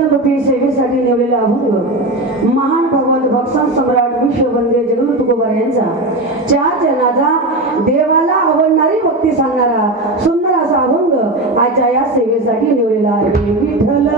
कीर्तनरूपी सेवेसाठी नेमलेला अभंग महान भगवंत भक्सन सम्राट विश्ववंद्य जगद्गुरु तुकोबा यांचा 4 जनाचा देवाला आवडणारी भक्ती सांगणारा सुंदर असा अभंग आजच्या या सेवेसाठी निवडलेला आहे. विठ्ठल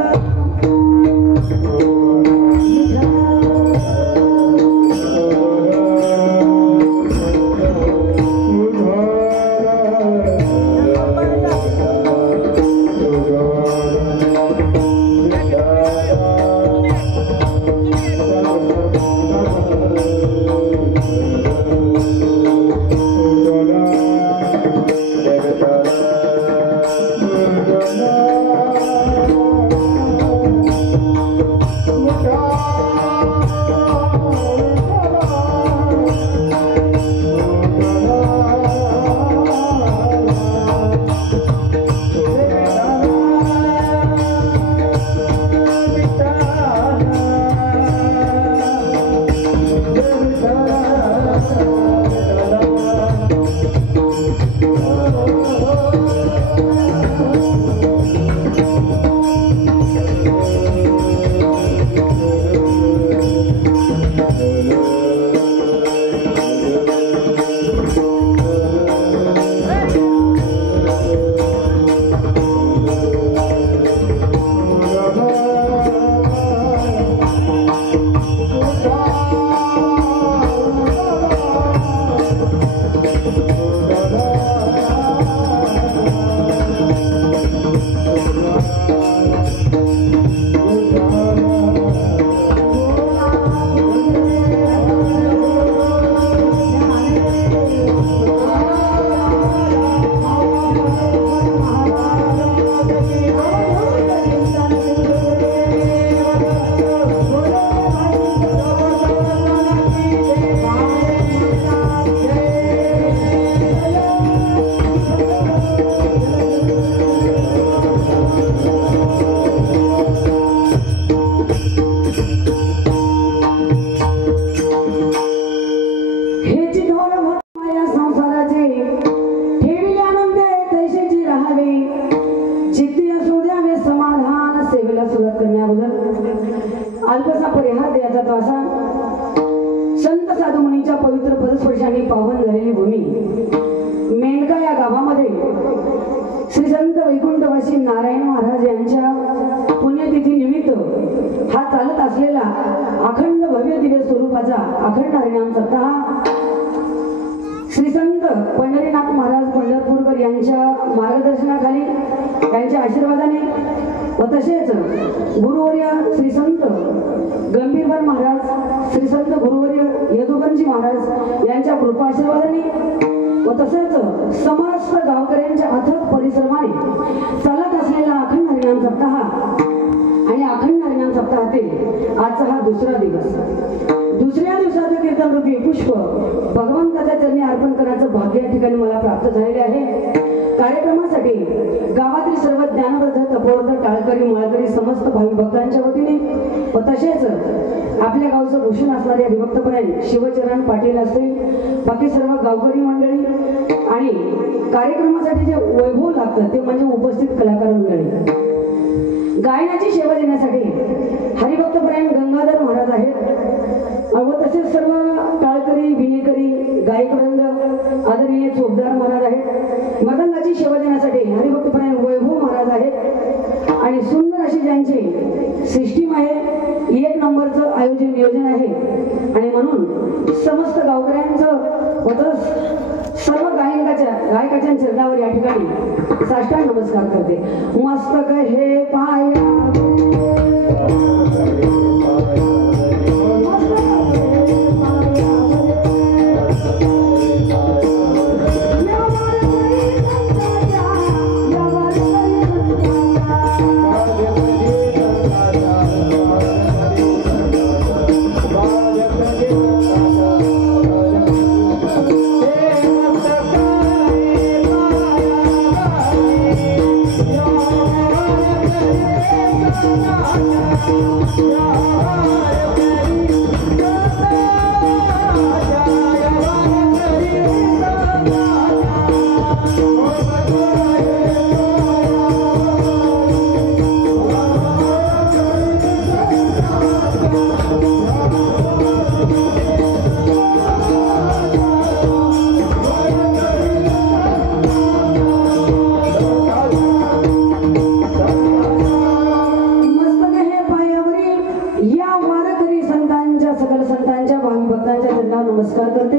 या वारकरी संतांच्या सकल संतांच्या भावी भक्तांच्या चरणावर नमस्कार करते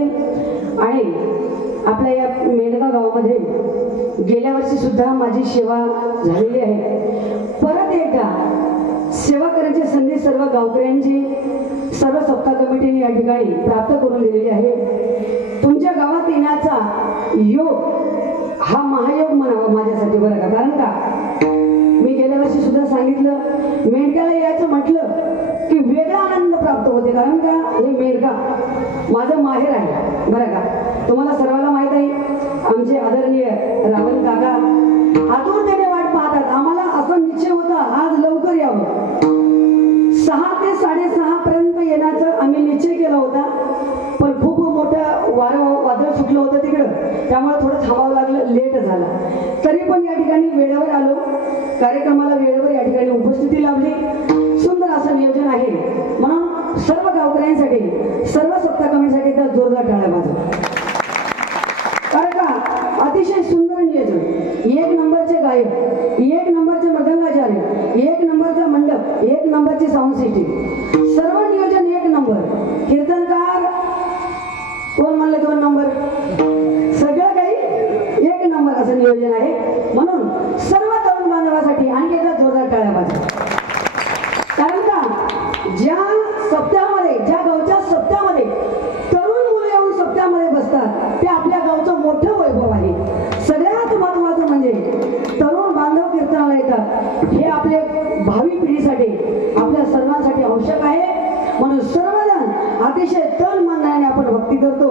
आणि आपल्या या मेंढगा गावामध्ये गेल्या वर्षी सुद्धा माझी सेवा झालेली आहे। परत एकदा सेवा करण्याची संधी सर्व गावकऱ्यांची सर्व सप्ताह कमिटीने या ठिकाणी प्राप्त करून दिलेली आहे। तुमच्या गावात येण्याचा योग हा महायोग म्हणावा माझ्यासाठी, बरं का? कारण का मी गेल्या वर्षी सुद्धा सांगितलं, मेंढक्याला यायचं म्हटलं की वेगळा आनंद प्राप्त होते। कारण का हे मेंढगा माझं माहेर आहे, बरं का? तुम्हाला सर्वांना माहित आहे आमचे आदरणीय रावण काका आतुरतेने वाट पाहतात। आम्हाला असा निश्चय होता आज लवकर यावं, 6 ते 6:30 पर्यंत येण्याचा आम्ही निश्चय केला होता, पण खूप मोठं वादळ सुटलं होतं तिकडं, त्यामुळे थोडं थांबावं लागलं, लेट झाला। तरी पण या ठिकाणी वेळेवर आलो, कार्यक्रमाला वेळेवर या ठिकाणी उपस्थिती लावली। सुंदर असं नियोजन आहे, म्हणून सर्व गावकऱ्यांसाठी सर्व सप्ताह कमिटीसाठी तर जोरदार टाळ्या वाजवा। कारण का अतिशय सुंदर नियोजन, 1 नंबरचे गायक, 1 नंबरचे मृदंगाचार्य, 1 नंबरचा मंडप, 1 नंबरची साऊंड सिस्टीम, सर्व नियोजन 1 नंबर। कीर्तनकार कोण म्हणले 2 नंबर, सगळं काही 1 नंबर असं नियोजन आहे। म्हणून सर्व तरुण बांधवासाठी आणखी एकदा जोरदार टाळ्या वाजवा। कारण का ज्या सप्त्यामध्ये, ज्या गावच्या सप्त्यामध्ये तरुण मुले येऊन सप्त्यामध्ये बसतात ते आपल्या गावचं मोठं वैभव आहे। सगळ्यात महत्त्वाचं म्हणजे तरुण बांधव कीर्तनाला येतात, हे आपले भावी पिढीसाठी आपल्या सर्वांसाठी आवश्यक आहे। म्हणून सर्वजण अतिशय तन मन धनाने आपण भक्ती करतो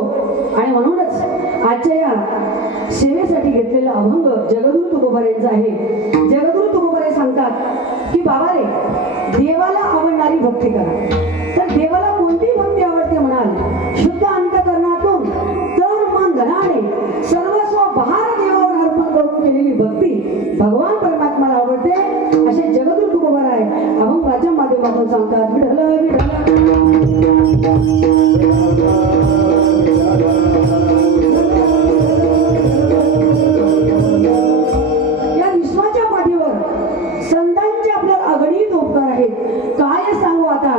आणि म्हणूनच आजच्या या सेवेसाठी घेतलेला अभंग जगद्गुरु तुकोबा यांचा आहे। जगद्गुरु तुकोबा सांगतात की बाबा रे, देवाला आवडणारी भक्ती करा। तर देवाला कोणती भक्ती आवडते म्हणाल, शुद्ध अंतःकरणातून तन मन धनाने सर्वस्व भार देवावर अर्पण करून केलेली भक्ती भगवान परमात्माला आवडते, असे जगद्गुरु तुकोबा आहे अभंगाच्या माध्यमातून सांगतात। विठ्ठल या विश्वाच्या पाठीवर संतांचे आपल्याला अगणित उपकार आहेत। काय सांगू आता,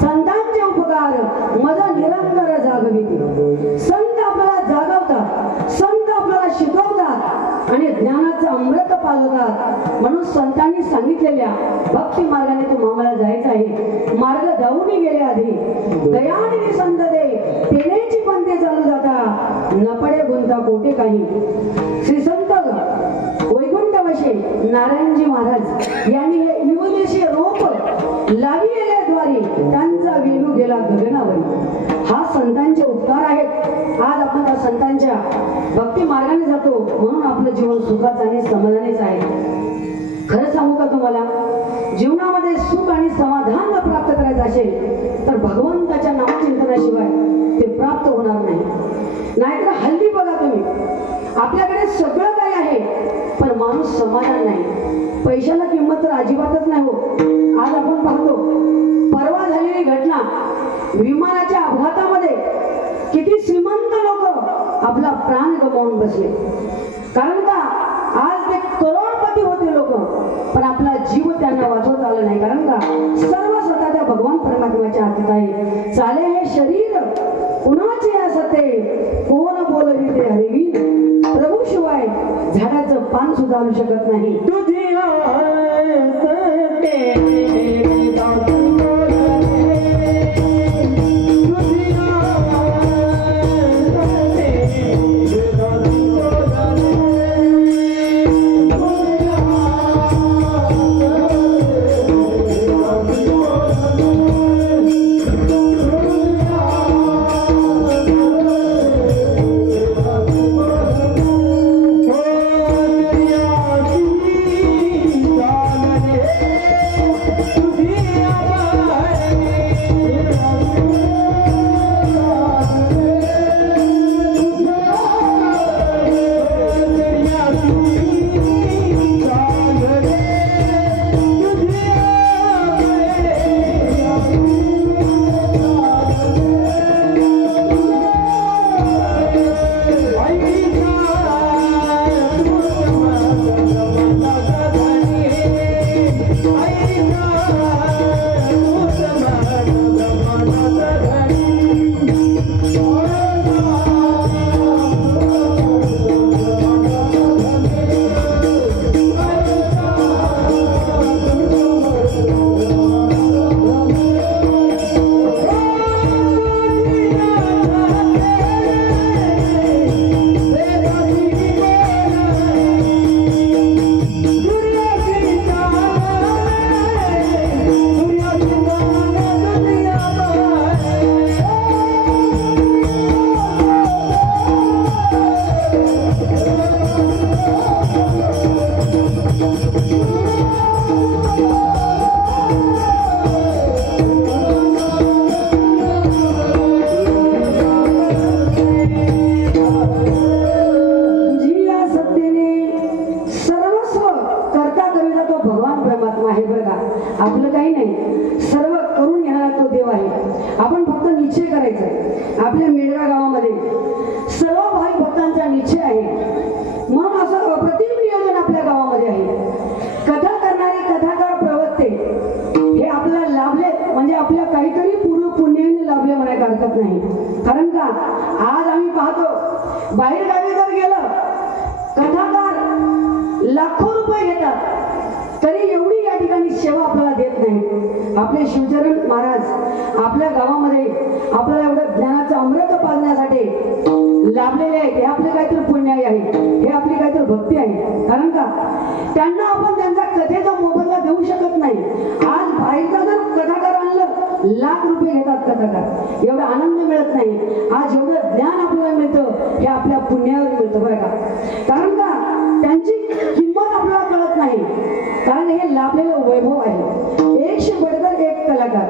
संतांचे उपकार मज निरंतर जागविते। संत आपल्याला जागवतात, संत आपल्याला शिकवतात आणि ज्ञानाचं अमृत पाजवतात। म्हणून संतांनी सांगितलेल्या भक्ती मार्गाने तू आम्हाला जायचं आहे। मार्ग जाऊन गेले आधी दयाने संत दे, तेनेची पंथे चालू जाता, नपडे गुंता कोटे काही। श्री संत वैकुंठवासी नारायणजी महाराज यांनी हे युवदेशी रोप लाविलेल्या द्वारे त्यांचा वेणू गेला गगनावरी। हा संतांचे उपकार आहेत। आज आपण त्या संतांच्या भक्ती मार्गाने जातो, म्हणून आपलं जीवन सुखाचं आणि समाधानीच आहे। खरं सांगू का तुम्हाला, जीवनामध्ये सुख आणि समाधान जर प्राप्त करायचं असेल तर भगवंताच्या नामचिंतनाशिवाय ते प्राप्त होणार नाही। नाहीतर हल्ली बघा तुम्ही, आपल्याकडे सगळं काही आहे पण माणूस समाधान नाही, पैशाला किंमत तर अजिबातच नाही हो। आज आपण पाहतो परवा झालेली घटना, विमानाच्या अपघातामध्ये किती श्रीमंत लोक आपला प्राण गमावून बसले। कारण का आज ते करोडपती होते लोक, पण आपला जीव त्यांना वाचवता आलं नाही। कारण का सर्व स्वतः त्या भगवान परमात्म्याच्या हातात आहे। चाले हे शरीर कुणाचे असते, कोण बोलविते हरिवी, प्रभू शिवाय झाडाचं पान सुद्धा आणू शकत नाही। तुझी आपण फक्त निश्चय करायचा. आपल्या मेळघा गावामध्ये सर्व भाई भक्तांचा निश्चय आहे, म्हणून असं अप्रतिम नियोजन आपल्या गावामध्ये आहे. कथा करणारे कथाकार प्रवक्ते हे आपल्याला लाभले म्हणजे आपल्या काहीतरी पूर्व पुण्याने लाभले म्हणायला हरकत नाही. कारण का आज आम्ही पाहतो बाहेर गावी जर गेलं कथाकार लाखो रुपये घेतात तरी एवढी या ठिकाणी सेवा आपल्याला देत नाही. आपले शिवचरण महाराज आपल्या गावामध्ये आपल्याला एवढं ज्ञानाचं अमृत पाजण्यासाठी लाभलेले आहेत. हे आपले काहीतरी पुण्य आहे, हे आपली काहीतरी भक्ती आहे. कारण का त्यांना आपण त्यांचा कथेचा मोबदला देऊ शकत नाही. आज बाहेरचा जर कथाकार आणलं लाख रुपये घेतात कथाकार, एवढा आनंद मिळत नाही. आज एवढं ज्ञान आपल्याला मिळतं हे आपल्या पुण्यावर मिळतं बरं का. कारण का त्यांची किंमत आपल्याला कळत नाही, कारण हे लाभलेलं वैभव आहे. एकशे बडकर एक कलाकार.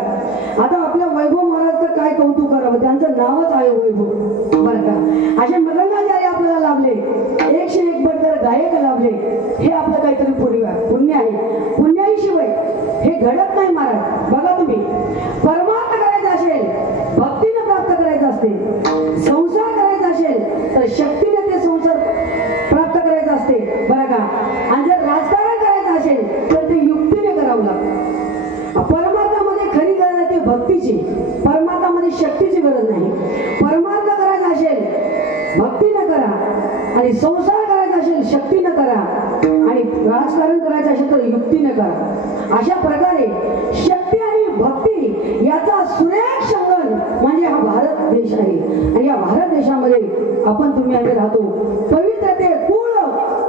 आता आपल्या वैभव महाराजचं काय कौतुक करावं, त्यांचं नावच आहे वैभव बरं का. असे मदंगाचार्य आपल्याला लाभले, एकशे एक बडकर गायक लाभले, हे आपलं काहीतरी पुण्य आहे. पुण्याशिवाय हे घडत नाही महाराज. बघा तुम्ही परमार्थ करायचा असेल भक्तीने प्राप्त करायचं असते, संसार करायचा असेल तर शक्तीने ते संसार प्राप्त करायचं असते बरं का. आणि जर राजकारण करायचं असेल तर ते युक्तीने करावं लागतं. परमार्थामध्ये खरी गरज आहे ती भक्तीची, परमार्थामध्ये शक्तीची गरज नाही. परमार्थ करायचा असेल भक्तीने करा, आणि संसार करायचा असेल शक्तीने करा, आणि राजकारण करायचं असेल तर युक्तीने करा. अशा प्रकारे शक्ती आणि भक्ती याचा सुरेख संगम म्हणजे हा भारत देश आहे. आणि या भारत देशामध्ये आपण तुम्ही आम्ही राहतो. पवित्र ते कुळ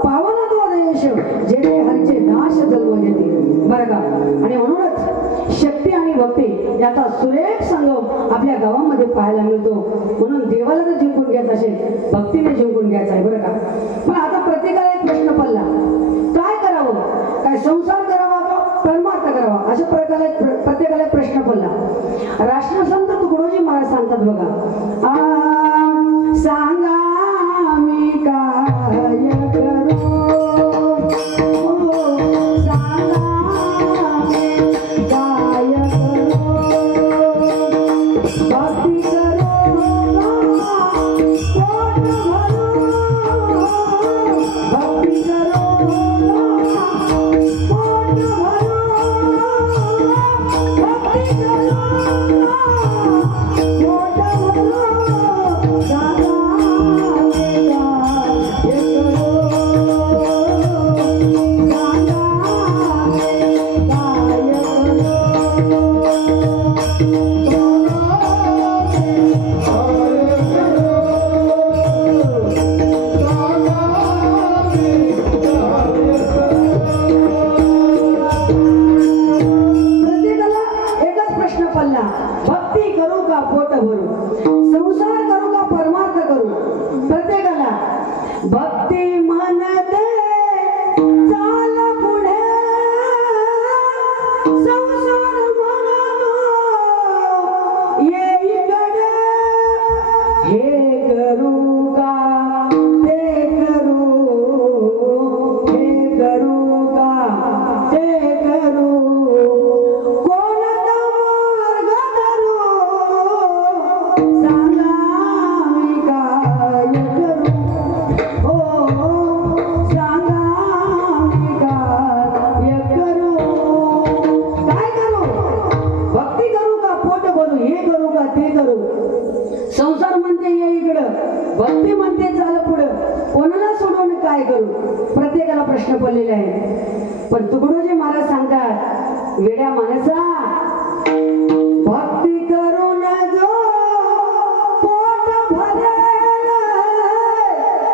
पावन तो देश जेथे हरीचे नाश जन्म घेते बरं का. आणि म्हणूनच शक्ती आणि भक्ती याचा सुरेख संगम आपल्या गावामध्ये पाहायला मिळतो. म्हणून देवाला जर जिंकून घ्यायचं असेल भक्तीने जिंकून घ्यायचं आहे बरं का. पण आता प्रत्येकाला एक प्रश्न पडला, काय करावं, काय संसार करावा का परमार्थ करावा, अशा प्रकारे प्रत्येकाला प्रश्न पडला. राष्ट्रसंत तुकडोजी महाराज सांगतात बघा, सांगा मी काय करू, संसार म्हणते ये इकडं, भक्ती म्हणते चाल पुढं, कोणाला सोडवून काय करू, प्रत्येकाला प्रश्न पडलेले आहे. पण तुकडोजी महाराज सांगतात, वेड्या माणसा भक्ती करून जो पोट भरेल,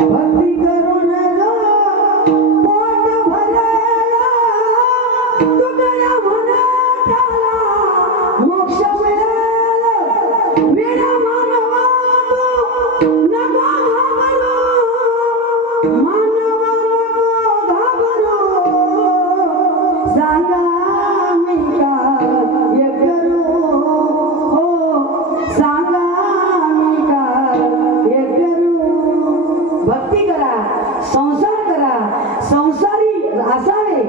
भक्ती करून जो पोट भरेल, तुकडा म्हणा त्याला मोक्ष मिळेल. वेड्या मानवा तू नको घाबरू, मानवा नको घाबरू, सांगा मी काय करू, हो सांगा मी काय करू. भक्ती करा, संसार करा, संसारी असावे.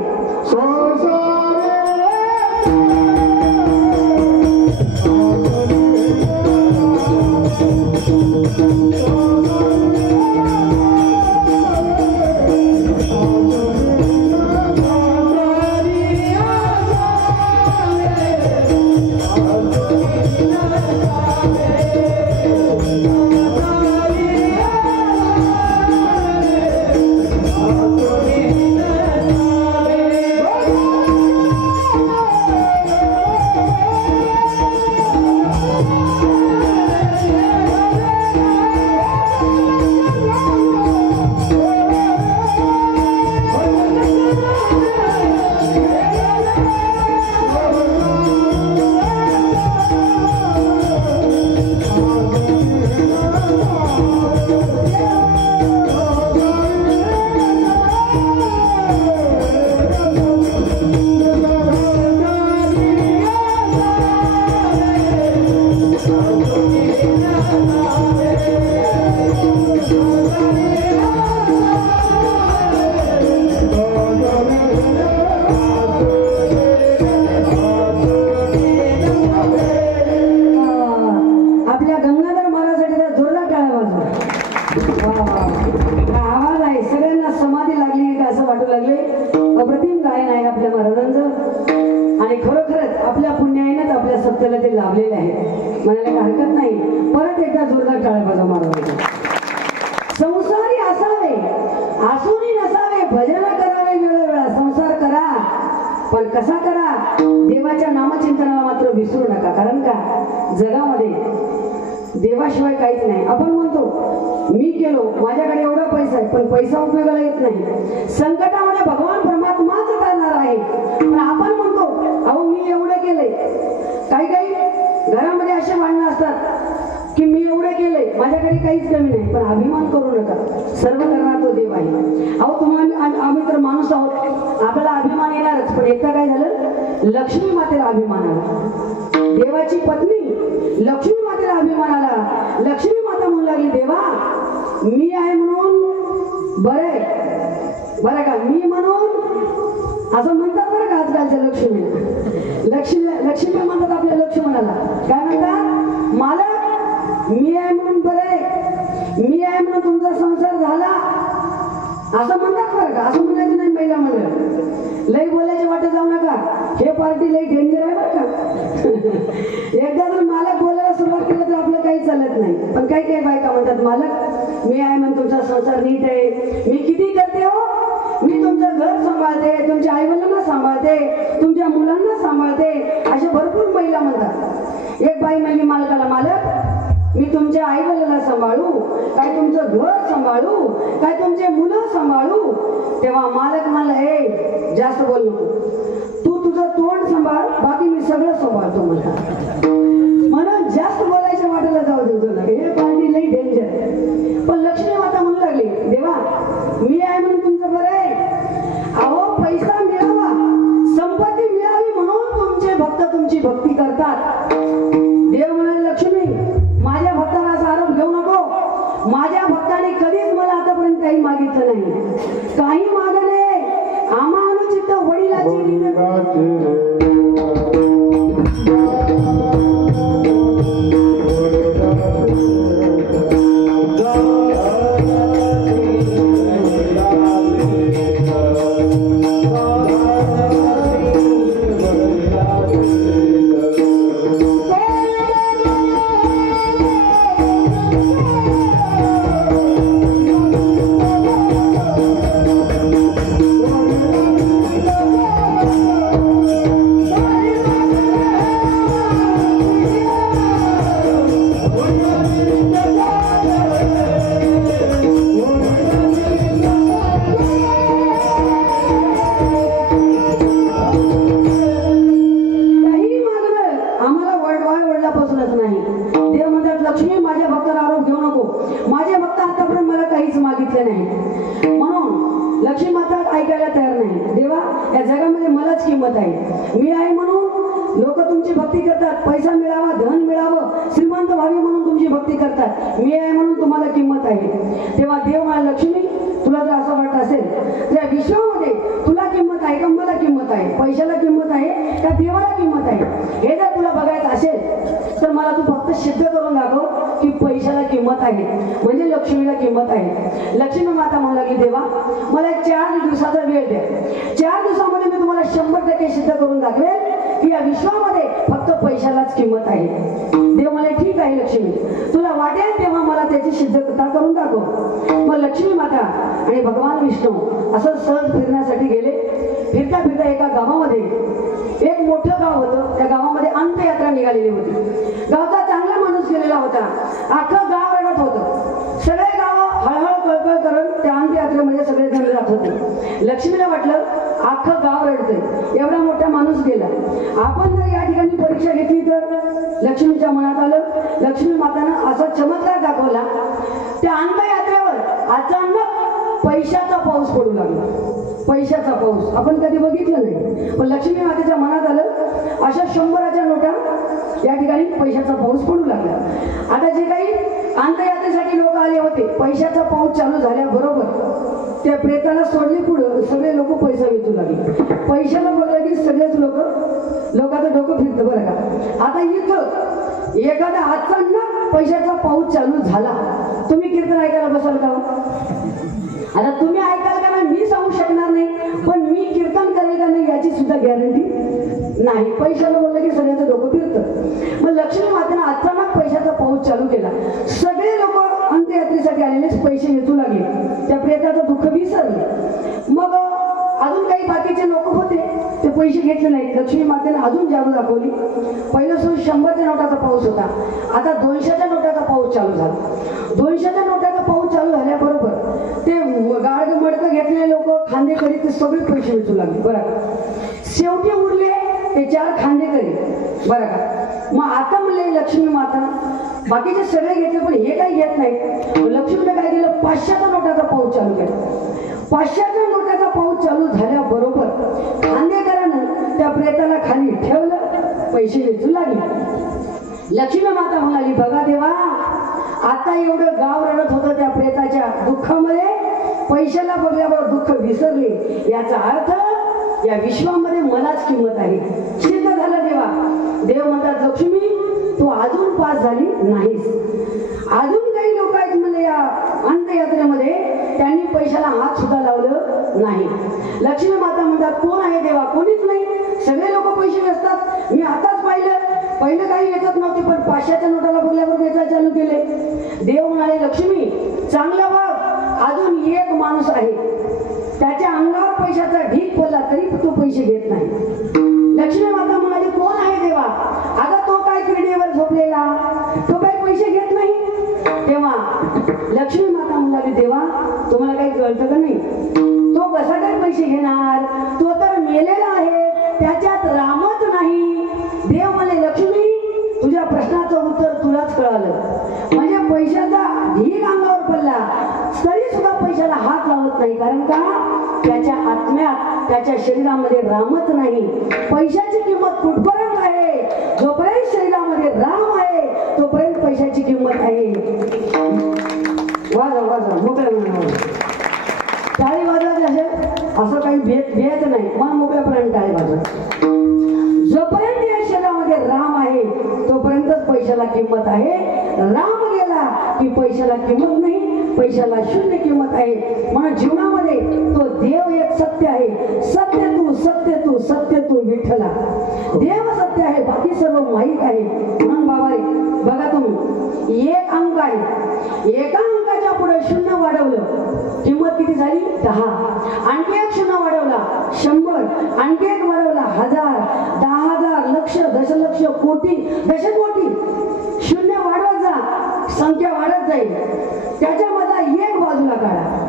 लाभलेले आहेत म्हणायला काही हरकत नाही. परत एकदा जोरदार टाळ्या वाजवा मारावे. संसारी असावे आसुरी नसावे, भजन करावे वेळोवेळा. संसार करा पण कसा करा, देवाच्या नामचिंतनाला मात्र विसरू नका. कारण का जगामध्ये देवाशिवाय काहीच नाही. आपण म्हणतो मी केलो, माझ्याकडे एवढा पैसा आहे, पण पैसा उपयोगाला येत नाही. संकटामध्ये भगवान परमात्माच करणार आहे. पण आपण म्हणतो अहो मी एवढं केलंय. काही काही घरामध्ये असे भांडणं असतात की मी एवढं केलंय, माझ्याकडे काहीच कमी नाही. पण अभिमान करू नका, सर्व करणार तो देव आहे. अहो आम्ही तर माणूस आहोत, आपल्याला अभिमान येणारच. पण एकदा काय झालं, लक्ष्मी मातेला अभिमान आला. देवाची पत्नी लक्ष्मी मातेला अभिमान आला. लक्ष्मी माता म्हणू लागली देवा मी आहे म्हणून बरं का, मी म्हणून असं म्हणतात बरं का आजकालच्या लक्ष्मी म्हणतात आपल्या लक्ष्मणाला. काय म्हणतात, मालक मी आहे म्हणून बरं, मी आहे म्हणून तुमचा संसार झाला असं म्हणतात बरं का. असं म्हणायचं नाही महिला मंडळ. लई बोलायचे वाटे जाऊ नका, हे पार्टी लई डेंजर आहे बरं का. एकदा जर मालक बोलायला सुरुवात केलं तर आपलं काही चालत नाही. पण काही काही बायका म्हणतात मालक मी आहे म्हणून तुमचा संसार नीट आहे, मी किती करते हो, मी तुमचं घर सांभाळते, तुमच्या आईवडिलांना सांभाळते, तुमच्या मुलांना सांभाळते. अशा भरपूर महिला म्हणतात. एक बाई म्हणली मालकाला मालक मी तुमच्या आईवडिलांना सांभाळू काय, तुमचं घर सांभाळू काय, तुमचे मुलं सांभाळू. तेव्हा मालक म्हणला हे जास्त बोल नको, तू तुझं तोंड सांभाळ, बाकी मी सगळं सांभाळतो मला. म्हणून जास्त बोलायच्या वाटेला जाऊ देतो ना, हे पार्टी लई डेंजर. पण लक्ष्मी माता म्हणू लागली देवा मी आहे म्हणून तुमचं बरं आहे. अहो पैसा मिळावा, संपत्ती मिळावी म्हणून तुमचे भक्त तुमची भक्ती करतात. देव म्हणाले लक्ष्मी माझ्या भक्ताला असा आरोप घेऊ नको, माझ्या भक्ताने कधीच मला आतापर्यंत काही मागितलं नाही. काही मागणे आम्हा अनुचित वडिलाची मी आहे म्हणून लोक तुमची भक्ती करतात. पैसा मिळावा, धन मिळावं, श्रीमंत व्हावी म्हणून तुमची भक्ती करतात. मी आहे म्हणून तुम्हाला किंमत आहे. तेव्हा देव मला लक्ष्मी तुला जर असं वाटत असेल त्या विश्वामध्ये तुला किंमत आहे का, मला किंमत आहे, पैशाला किंमत आहे का देवाला किंमत आहे, हे जर तुला बघायचं असेल तर मला तू फक्त सिद्ध करून दाखव की पैशाला किंमत आहे म्हणजे लक्ष्मीला किंमत आहे. लक्ष्मी माता म्हणू लागली देवा मला 4 दिवसाचा वेळ द्या. 4 दिवसामध्ये मी तुम्हाला 100% सिद्ध करून दाखवेल की या विश्वामध्ये फक्त पैशालाच किंमत आहे. देव मला ठीक आहे लक्ष्मी, तुला वाटेल तेव्हा मला त्याची सिद्धता करून दाखव. मग लक्ष्मी माता आणि भगवान विष्णू असं सहज फिरण्यासाठी गेले. फिरता फिरता एका गावामध्ये एक मोठं गाव होतं. त्या गावामध्ये अंत्ययात्रा निघालेली होती. गावचा चांगला माणूस गेलेला होता. अख्खं गाव रडत होतं. सगळे गाव हळहळ कळकळ करून त्या अंत्ययात्रेमध्ये सगळे जण जात होते. लक्ष्मीला वाटलं अख्खं गाव रडतंय, एवढा मोठा माणूस गेला, आपण जर या ठिकाणी परीक्षा घेतली तर. लक्ष्मीच्या मनात आलं. लक्ष्मी मातानं असा चमत्कार दाखवला. त्या अंत्ययात्रेवर अचानक पैशाचा पाऊस पडू लागला. पैशाचा पाऊस आपण कधी बघितलं नाही, पण लक्ष्मी मातेच्या मनात आलं अशा 100च्या नोटा या ठिकाणी पैशाचा पाऊस पडू लागला. आता जे काही अंत्ययात्रेसाठी लोक आले होते, पैशाचा पाऊस चालू झाल्याबरोबर त्या प्रेताला सोडली पुढं सगळे लोक पैसा वेचू लागले. पैशाला बघलं की सगळेच लोकांचं डोकं फिरतं बरं का. आता इथं एखादा अचानक पैशाचा पाऊस चालू झाला, तुम्ही कीर्तन ऐकायला बसाल का? आता तुम्ही ऐकाल का नाही मी सांगू शकणार नाही, पण मी कीर्तन करेल का नाही याची सुद्धा गॅरंटी नाही, पैशाला बोललं की सगळ्यांचं डोकं फिरतं. मग लक्ष्मी मातेनं अचानक पैशाचा पाऊस चालू केला. सगळे लोक अंत्ययात्रेसाठी आलेलेच पैसे वेचू लागले. त्या प्रेताचं दुःख विसरले. मग अजून काही बाकीचे लोक होते, ते पैसे घेतले नाहीत. लक्ष्मी मातेने अजून जादू दाखवली. पहिलं सुरू 100च्या नोटाचा पाऊस होता, आता 200च्या नोटाचा पाऊस चालू झाला. 200च्या नोटाचा पाऊस चालू झाल्याबरोबर ते गाड मडकं घेतलेले लोक खांदेकरी ते सगळे पैसे वेचू लागले. बरं का, शेवटी उरले ते 4 खांदेकरी. बरं का, मग आता म्हणले लक्ष्मी माता बाकीचे सगळे घेतले पण हे काही घेत नाही. लक्ष्मीने काय केलं, 500च्या नोटाचा पाऊस चालू केला. 500च्या नोटाचा पाऊस चालू झाल्याबरोबर खांदेकरानं त्या प्रेताला खाली ठेवलं, पैसे वेचू लागले. लक्ष्मी माता म्हणाली, बघा देवा, आता एवढं गाव रडत होतं त्या प्रेताच्या दुःखामध्ये, पैशाला बघल्यावर दुःख विसरले. याचा अर्थ या विश्वामध्ये मलाच किंमत आहे. सिद्ध झालं देवा. देव म्हणतात, लक्ष्मी तू अजून पास झाली नाहीस. अजून काही लोक आहेत म्हणजे या अंत्ययात्रेमध्ये, त्यांनी पैशाला हात सुद्धा लावलं नाही. लक्ष्मी माता म्हणतात, कोण आहे देवा? कोणीच नाही, सगळे लोक पैसे वेचतात. मी आताच पाहिलं, पहिलं काही वेचत नव्हते पण 500च्या नोटाला बघल्यावर वेचायला चालू केले. देव म्हणाले, लक्ष्मी चांगलं बघ, अजून एक माणूस आहे, त्याच्या अंगावर पैशाचा ढीक पडला तरी तो पैसे घेत नाही. लक्ष्मी माता म्हणाली, कोण आहे देवा? अगं तो काय क्रीडेवर झोपलेला, तो काही पैसे घेत नाही. तेव्हा लक्ष्मी माता म्हणाली, देवा तुम्हाला काही कळतं का नाही? तो कसा काय पैसे घेणार? तो तर मेलेला आहे, त्याच्यात रामच नाही. देव म्हणे, लक्ष्मी तुझ्या प्रश्नाचं उत्तर तुलाच कळालं. म्हणजे पैशाचा ढीग अंगावर पडला तरी सुद्धा पैशाला हात लावत नाही. कारण का? त्याच्या आत्म्यात, त्याच्या शरीरामध्ये रामच नाही. पैशाची किंमत कुठपर्यंत आहे? जोपर्यंत शरीरामध्ये राम आहे तोपर्यंत पैशाची किंमत आहे. वाजवा वाजवा, मोकळ्या मनावर टाळी वाजवायची असेल असं काही भेट नाही, मन मोकळ्यापर्यंत टाळी वाजवा. जोपर्यंत या शरीरामध्ये राम आहे तोपर्यंतच पैशाला किंमत आहे. राम गेला की पैशाला किंमत नाही, पैशाला शून्य किंमत आहे. म्हणून जीवनामध्ये तो देव एक सत्य आहे. सत्य तू, सत्य तू, सत्य तू विठ्ठला. देव सत्य आहे, बाकी सर्व माईक आहे. म्हणून बाबा रे, बघा तुम्ही, एक अंक आहे, एका अंकाच्या पुढे शून्य वाढवलं, किंमत किती झाली? 10. आणखी एक शून्य वाढवला 100, आणखी एक वाढवला 1000, 10,000, लक्ष, दशलक्ष, कोटी, दशकोटी. शून्य वाढवत जा, संख्या वाढत जाईल. त्याच्यामधला एक बाजूला काढा.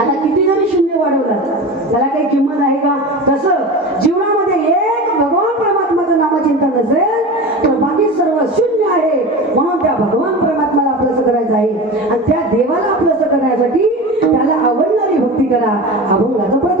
आता किती जरी शून्य वाढवला त्याला काही किंमत आहे का? तसं जीवनामध्ये एक भगवान परमात्माचं नामचिंतन नसेल तर बाकी सर्व शून्य आहे. म्हणून त्या भगवान परमात्माला आपलंसं करायचं आहे आणि त्या देवाला आपलंसं करण्यासाठी त्याला आवडणारी भक्ती करा. अभंगाचा प्रथम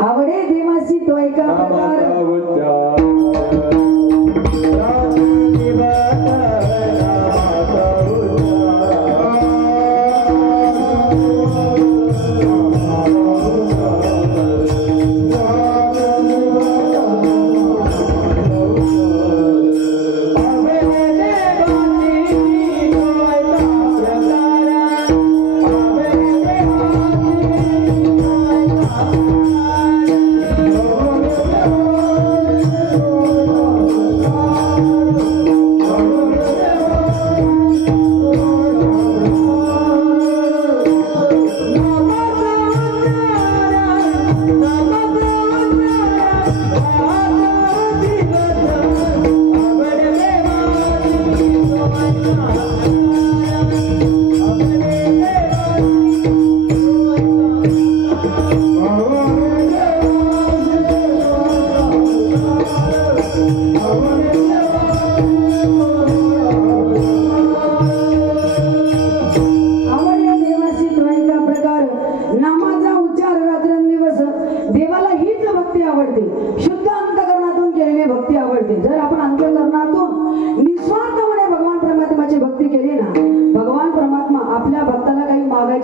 आवडे देवासी तो एका प्रकार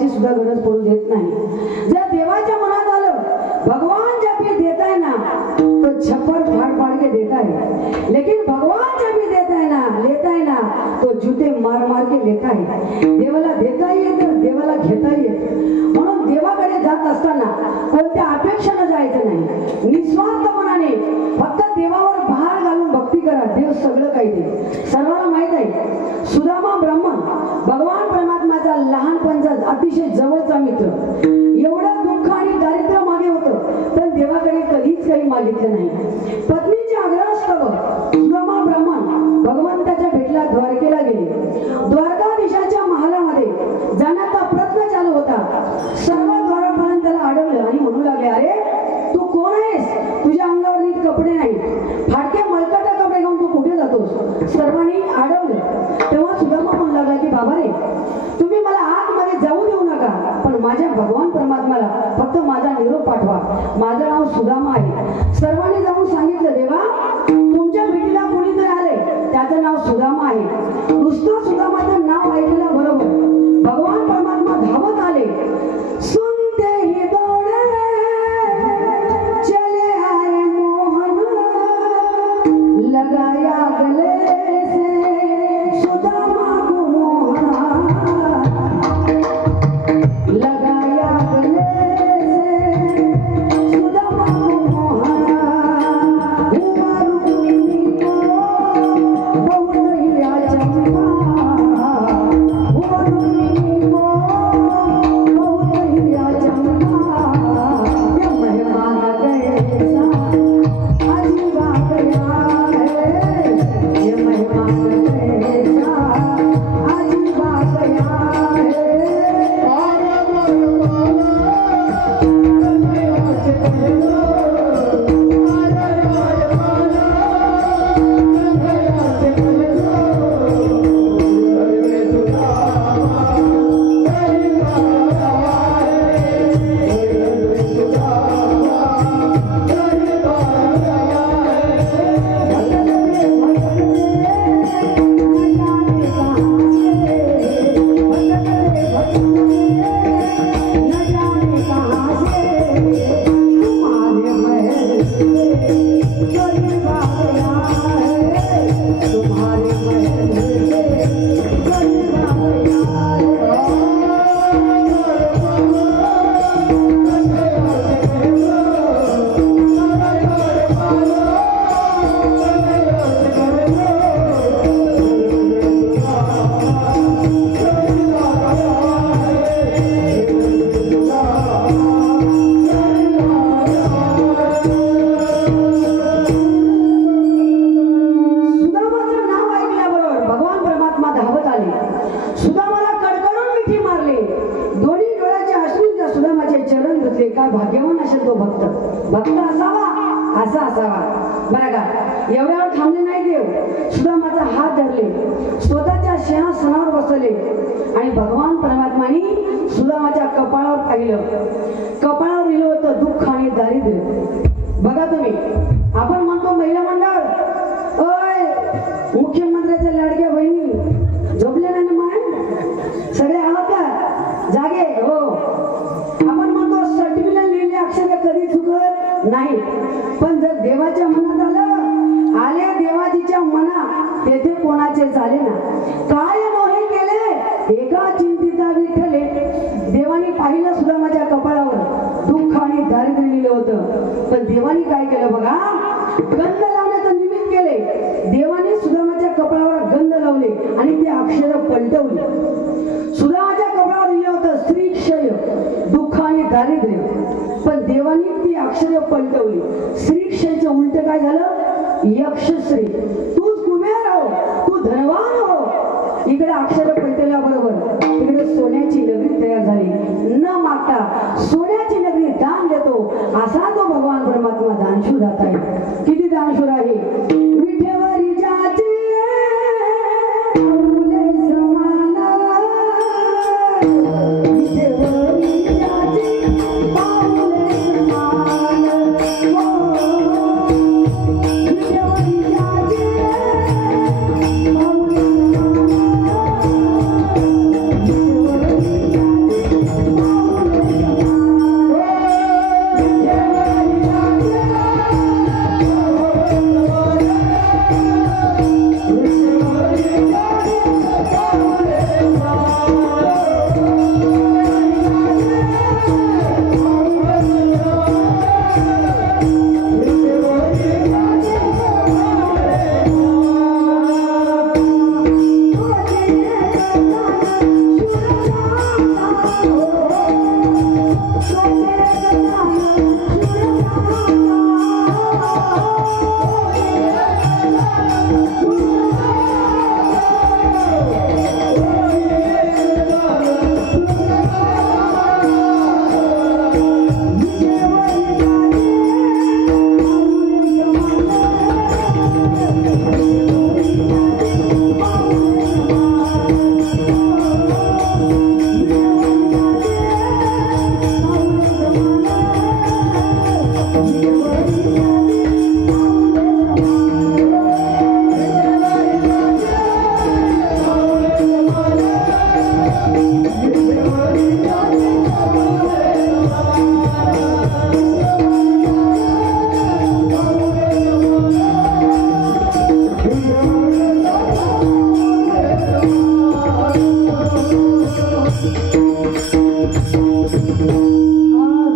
सुद्धा गरज पडू देत नाही। जर देवाच्या मनात आलं भगवान जब भी देता है ना तो छप्पर फाड़ फाड़ के देता है, लेकिन भगवान जब भी देता है ना लेता है ना तो जूते मार मार के लेता है। देवाला देताही येतं, देवाला घेताही येतं। म्हणून देवाकडे जात असताना कोणत्या अपेक्षेने जायचं नाही, निस्वार्थ मनाने फक्त देवावर भार घालून भक्ती करा, देव सगळं काही देईल। सर्वांना माहित आहे सुदामा ब्राह्मण भगवान परमात्म्याचा लहानपणचा अतिशय जवळचा मित्र, एवढं दुःख आणि दारिद्र्य मागे होतं पण देवाकडे कधीच काही मागितलं नाही। पत्नीच्या आग्रहास्तव सुदामा ब्राह्मण भगवंताच्या भेटीला द्वारकेला गेले। द्वारकाधीशाच्या महालामध्ये जाण्याचा प्रयत्न चालू होता। सर्व द्वारपालांनी त्याला अडवलं आणि म्हणू लागले, अरे तू कोण आहेस? तुझ्या अंगावर नीट कपडे नाही, फाटके मलकटे कपडे घालून तू कुठे जातोस? सर्वांनी अडवलं। तेव्हा सुदामा म्हणू लागला की बाबा रे, तुम्ही मला आतमध्ये जाऊ देऊ नका, पण माझ्या भगवान परमात्म्याला फक्त माझा निरोप पाठवा, माझं नाव सुदामा आहे। सर्वांनी जाऊन सांगितलं, देवा तुमच्या भेटीला कोणीतरी आले, त्याचं नाव सुदामा आहे। नुसतं सुदामाचं नाव ऐकल्या बरोबर भगवान परमात्मा धावत आले। सुनते ही दौड़े चले आए मोहन, लगाया गले से सुदामा को मोहना, लगाया गले से सुदामा को मोहना, हुआ रुक्मिणी को बहुत ही अचंभा, हुआ रुक्मिणी को बहुत ही अचंभा, ये मेहमान कैसा अजीब आ गया है, ये मेहमान कैसा अजीब आ गया है। सुदामाला कडकडून मिठी मारली, दोन्ही डोळ्याचे अश्रू त्या सुदामाचे चरण धुतले। काय भाग्यवान असेल तो भक्त, भक्त असावा असा असावा। बरं का, एवढ्यावर थांबले नाही देव, सुदामाचा हात धरले, स्वतःच्या सिंहासनावर बसवले आणि भगवान परमात्माने सुदामाच्या कपाळावर पाहिलं। कपाळावर कपाळावर लिहिलं होतं दुःख आणि दारिद्र्य. बघा तुम्ही, आपण म्हणतो महिला मंडळ, ओय मुख्यमंत्र्याच्या लाडक्या बहिणी झोपल्या नाही ना माय, सगळे आहोत का जागे? हो. आपण म्हणतो सर्टिफिकेट लिहिलेले अक्षर कधी चुकत नाही, पण जर देवाच्या मनात आल्या देवाजीच्या मनात तेथे कोणाचे झाले ना. काय नोहे केले एका चिंतिता विठ्ठले. देवानी पाहिलं सुद्धा माझ्या कपाळावर दुःख आणि दारिद्र्य लिहिलं होतं, पण देवानी काय केलं बघा, गंध लावण्याचं निमित्त केले. देवाने सुदामाच्या कपाळावर गंध लावले आणि ते अक्षर पलटवली. सुदामाच्या कपाळावर लिहिलं होतं स्त्री क्षय दुःख आणि दारिद्र्य, पण देवानी ती अक्षर पलटवली. स्त्री क्षयचं उलट काय झालं, यक्षश्री. तूच कुबेर हो, तू धनवान हो. इकडे अक्षर पलटल्याबरोबर तिकडे सोन्याची नगरी तयार झाली. न मागता सोन्याची नगरी दान देतो असा तो भगवान परमात्मा दानशूर दाता आहे. किती दानशूर आहे. विठेवरी जाची पाऊले समान, विठेवरी जाची पाऊले समान,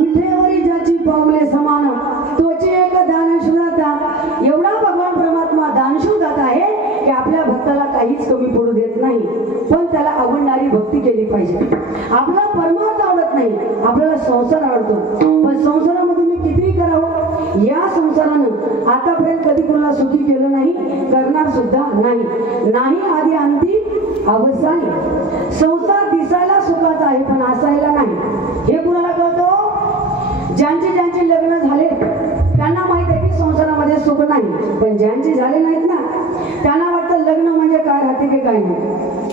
विठेवरी जाची पाऊले काहीच कमी पडू देत नाही, पण त्याला आवडणारी भक्ती केली पाहिजे. आपला परमार्थ आवडत नाही, आपल्याला संसार आवडतो, पण संसारामध्ये मी कितीही करावं, या संसारानं आतापर्यंत कधी कोणाला सुखी केलं नाही, करणार सुद्धा नाही. आधी अंती अवस्था. संसार दिसायला सुखाचा आहे पण असायला नाही. हे कुणाला कळतो? ज्यांचे लग्न झाले त्यांना माहित आहे की संसारामध्ये सुख नाही, पण ज्यांचे झाले नाहीत ना त्यांना वाटतं लग्न म्हणजे काय राहते की काय नाही.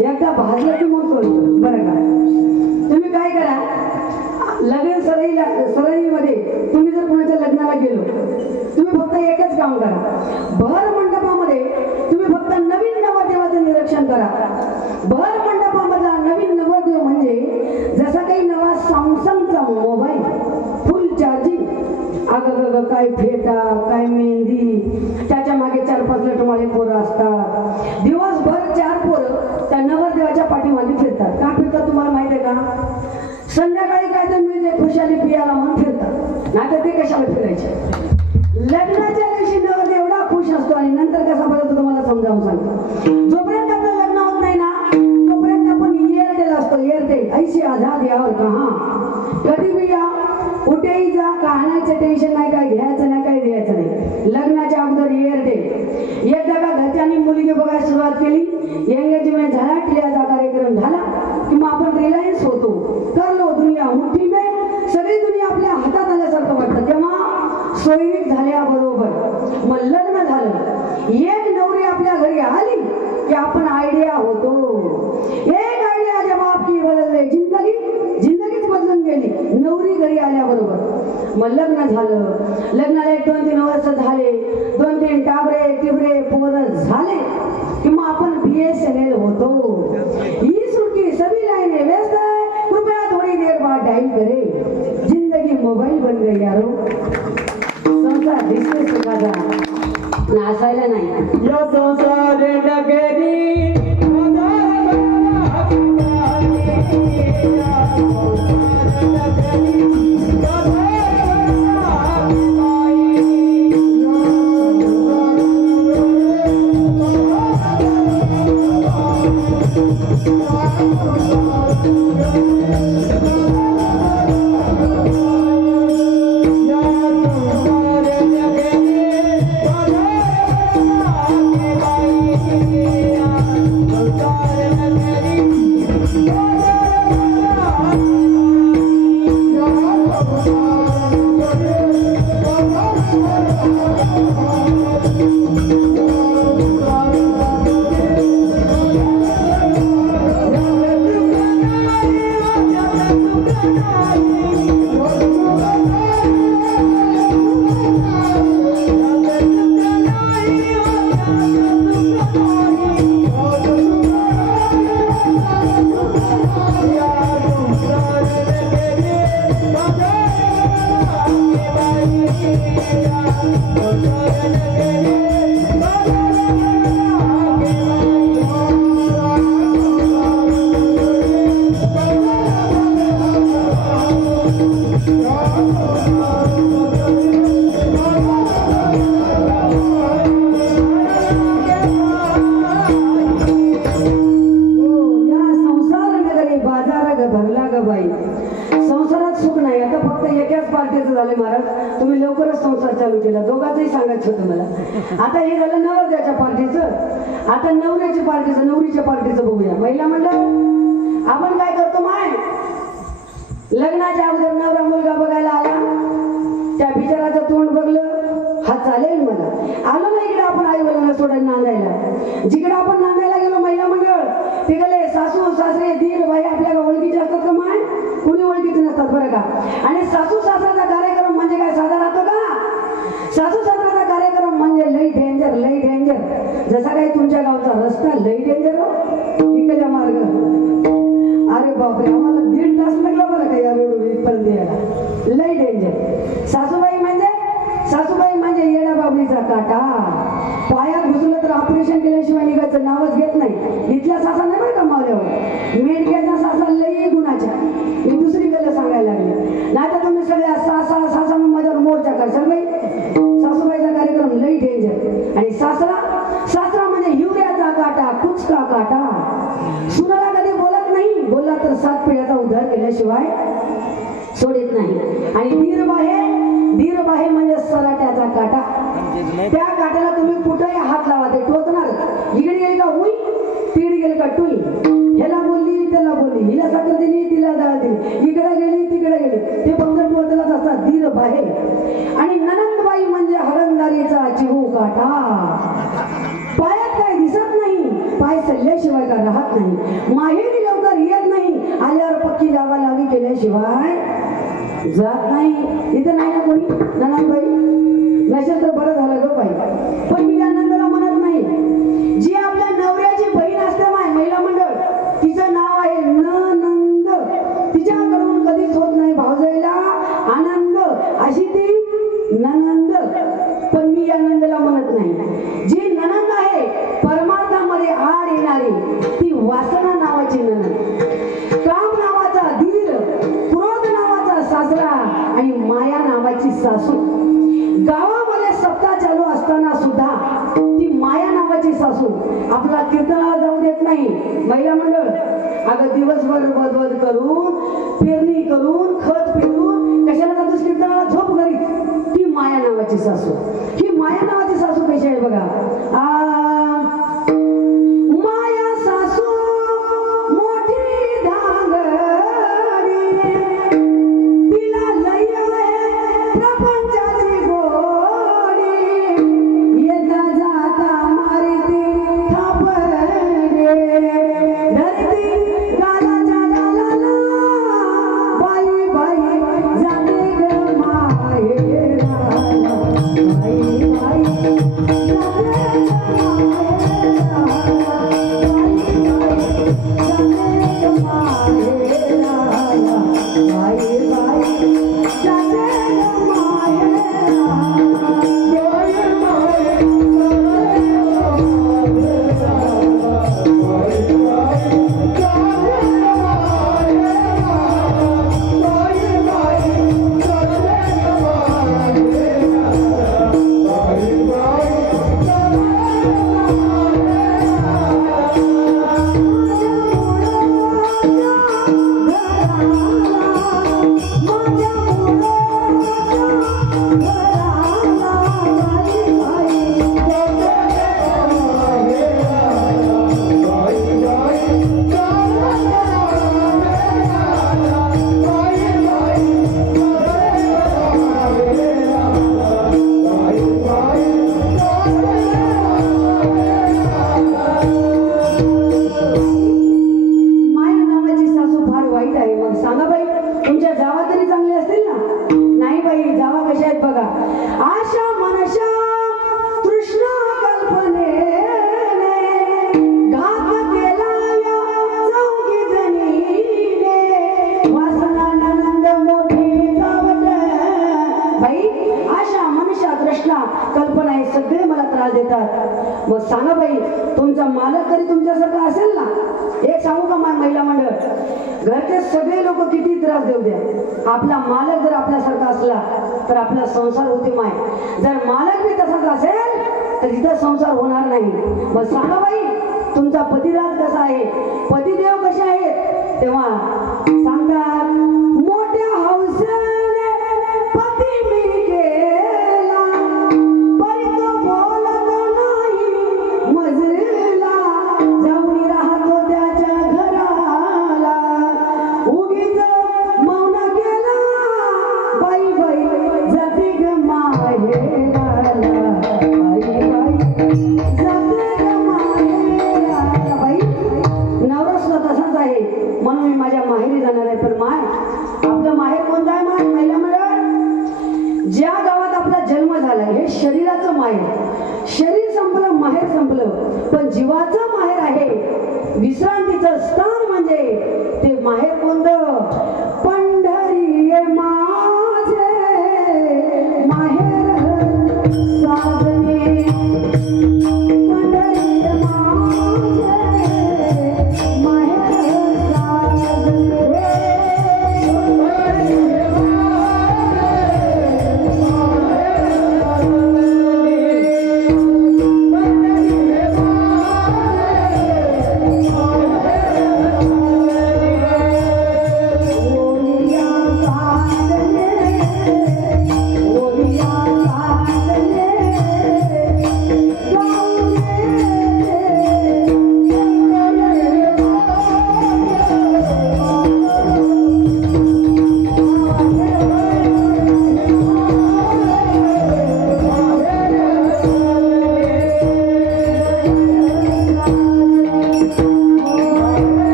एकदा भाजलं की मग कळतं. बरं का, तुम्ही काय करा, लग्न सराईमध्ये तुम्ही जर कुणाच्या लग्नाला गेलो, तुम्ही फक्त एकच काम करा, भर मंडपामध्ये तुम्ही फक्त नवीन नवरदेवाचं निरीक्षण करा. भर मंडपामधला नवीन नवरदेव म्हणजे जसा काही नवा सॅमसंगचा मोबाईल, फुल चार्जिंग. अगं काय फेटा, काय मेहंदी, त्याच्या मागे 4-5 लटमाळे पोरं असतात. दिवसभर 4 पोरं त्या नवरदेवाच्या पाठीमागे फिरतात. का फिरतात तुम्हाला माहिती आहे का? संध्याकाळी काय तर मिळते खुशाली पियाला म्हणून फिरतात, नाही तर ते कशाला फिरायचे. लग्नाच्या दिवशी नवरदेव एवढा खुश असतो आणि नंतर कसा बदलतो तुम्हाला समजावून सांगतो. जोपर्यंत आपलं लग्न होत नाही ना तोपर्यंत आपण एअरटेल असतो. एअरटेल ऐशी आझाद यावर कहा, कधी भी या, कुठेही जा, कहाण्याचं टेन्शन नाही, काय घ्यायचं नाही, काय द्यायचं नाही. लग्नाच्या अगोदर एअरटेल. एकदा का घरच्यांनी मुलगी बघायला सुरुवात केली, एंगेजमेंट झाला, टिळ्याचा कार्यक्रम झाला की मग आपण रिलायन्स होतो, करलो दुनिया मुठ्ठी में, सगळी दुनिया आपल्या हातात आल्यासारखं वाटतं. तेव्हा सोयीक झाल्याबरोबर मग लग्न झालं, एक नवरी आपल्या घरी आली की आपण आयडिया होतो. एक आयडिया जब आपकी बदलले जिंदगीच बदलून गेली नवरी घरी आल्याबरोबर. मग लग्न झालं, लग्नाला 1-2-3 वर्ष झाले, 2-3 टाबरे टिबरे पोरं झाले कि मग आपण BSNL होतो. इस की सभी लाइनें व्यस्त है, कृपया थोड़ी देर बाद डायल करे. जिंदगी मोबाईल बन गई यारो. संसार दिसते सुखाचा, नाचायला नाही. या संसार नगरी तुम्ही लवकरच संसार चालू केला. दोघांचंही सांगायचं होतं मला. आता हे झालं नवऱ्याच्या पार्टीचं, आता नवऱ्याच्या पार्टीचं, नवरीच्या पार्टीचं बघूया. महिला मंडळ आपण काय करतो माय, लग्नाच्या अगोदर नवरा मुलगा बघायला आला, त्या बिचाराचं तोंड बघलं, हा चालेल मला, आलो ना इकडे आपण आई वडिलांना सोडायला नांदायला. जिकडे आपण नांदायला गेलो महिला मंडळ, तिकडे सासू सासरे दीर बाई आपल्याला ओळखीचे असतात का माय? कुणी ओळखीचे नसतात बरं का. आणि सासू सासऱ्याचा कार्यक्रम म्हणजे काय साधा राहतो का? सासू सासऱ्याचा कार्यक्रम म्हणजे लई डेंजर, लई डेंजर. जसा काही तुमच्या गावचा रस्ता लई डेंजर हो, इकडल्या मार्ग. अरे बापरे, आम्हाला 1.5 तास लागला बरं का या रोड इथपर्यंत यायला. लई डेंजर. सासूबाई म्हणजे येड्या बाबळीचा काटा. पायात घुसलं तर ऑपरेशन केल्याशिवाय निघायचं नावच घेत नाही. इथल्या सासा नाही बरं का मावल्यावर, मेडक्याच्या सासा लई गुणाच्या. मी दुसरीकडे सांगायला लागले, नाही तर तुम्ही सगळ्या सासा माझ्यावर मोर्चा करशाल बाई. सासूबाईचा कार्यक्रम लई डेंजर. आणि सासरा म्हणजे युरियाचा काटा, कुचका काटा. सुनाला कधी बोलत नाही, बोलला तर 7 पिढ्याचा उद्धार केल्याशिवाय सोडित नाही. आणि दीर बाहे म्हणजे सराट्याचा काटा. त्या काट्याला तुम्ही कुठेही हात लावा ते टोचणार. इकडे गेली का उई, तिकडे गेली का टुई. ह्याला बोलली त्याला बोलली, हिला साखर दिली तिला डाळ दिली, इकडे गेली तिकडे गेली, ते फक्त टोचलाच असतात दीर बाहे. आणि ननंदबाई म्हणजे हरंदारीचा चिहू काटा. पायात काय दिसत नाही, पाय सल्ल्याशिवाय का राहत नाही. माहेरी लवकर येत नाही, आल्यावर पक्की लावालावी केल्याशिवाय जात नाही. इथं नाही ना कोणी ननंदबाई? नसेल तर बरं झालं ग बाई. पण मी या नंदला म्हणत नाही. जी आपल्या नवऱ्याची बहीण असते माय महिला मंडळ, तिचं नाव आहे ननंद. तिच्याकडून कधीच होत नाही भावजाईला आनंद, अशी ती ननंद. पण मी या नंदला म्हणत नाही. जी ननंद आहे परमार्थामध्ये आड येणारी, ती वासना नावाची ननंद, काम नावाचा दीर, क्रोध नावाचा सासरा आणि माया नावाची सासू. गावामध्ये सप्ताह चालू असताना सुद्धा ती माया नावाची सासू आपला कीर्तनाला जाऊ देत नाही. महिला मंडळ अगं दिवसभर बदबद करून, पेरणी करून, खत पेरून कशाला जातोस कीर्तनाला? झोप घरी. ती माया नावाची सासू. ही माया नावाची सासू कशी आहे बघा. माया सासू मोठी धांगडी, तिला लय प्रपंचाची गोडी, येता जाता मारिती थापडे, धरती गालाच्या गालाला बाई बाई जाते ग माय. कल्पना आहे सगळे मला त्रास देतात. मग सांगा बाई, तुमचा मालक तरी तुमच्यासारखा असेल ना? एक सांगू का महिला मंडळ, घरचे सगळे लोक किती त्रास देऊ द्या, आपला मालक जर आपल्यासारखा असला तर आपला संसार होते माय. जर मालक बी तसाच असेल तर तिथं संसार होणार नाही. मग सांगा बाई, तुमचा पतिराज कसा आहे, पतिदेव कसे आहेत? तेव्हा सांगतात, मोठ्या हौसेने पती मी केला, पण तो बोलत नाही मजरीला, जाऊन राहतो त्याच्या घराला, उगीच मौन केला, बाई बाई जाते ग माहेराला, बाई बाई जाते ग माहेराला. बाई, नवरा सुद्धा तसाच आहे, म्हणून मी माझ्या माहेरी जाणार आहे. पण माय, आपलं माहेर कोणतं आहे? माय पहिल्या मिळेल ज्या गावात आपला जन्म झाला, हे शरीराचं माहेर. शरीर संपलं, माहेर संपलं, पण जीवाचं माहेर आहे, विश्रांतीचं स्थान म्हणजे ते माहेर कोणतं? पंढरी माझे माहेर साजने, पंढरी माझे माहेर साजने.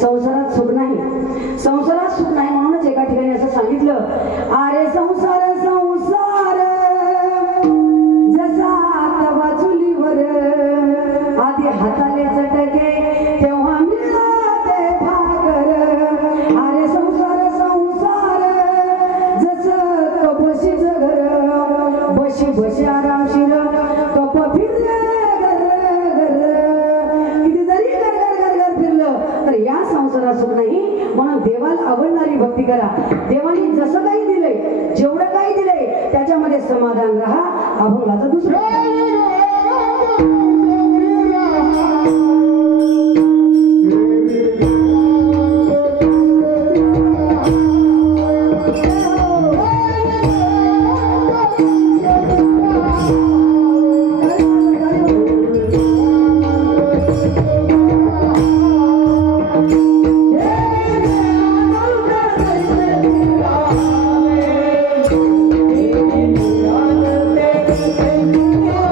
संसारात सुख नाही, संसारात सुख नाही. म्हणूनच एका ठिकाणी असं सांगितलं, अरे संसार संसार जसा तवा चुलीवर, आधी हाताले चटके तेव्हा मिळते भाकर. अरे संसार संसार जसं कपशीच घर, बशी बशी आरामशीर कप फिरले घर घर, किती जरी घर घर घर फिरलं तर या संसारात सुख नाही. म्हणून देवाला आवडणारी भक्ती करा. देवाने जसं काही दिलंय, जेवढं काही दिलंय त्याच्यामध्ये समाधान राहा. अभंगाचं दुसरं Yeah.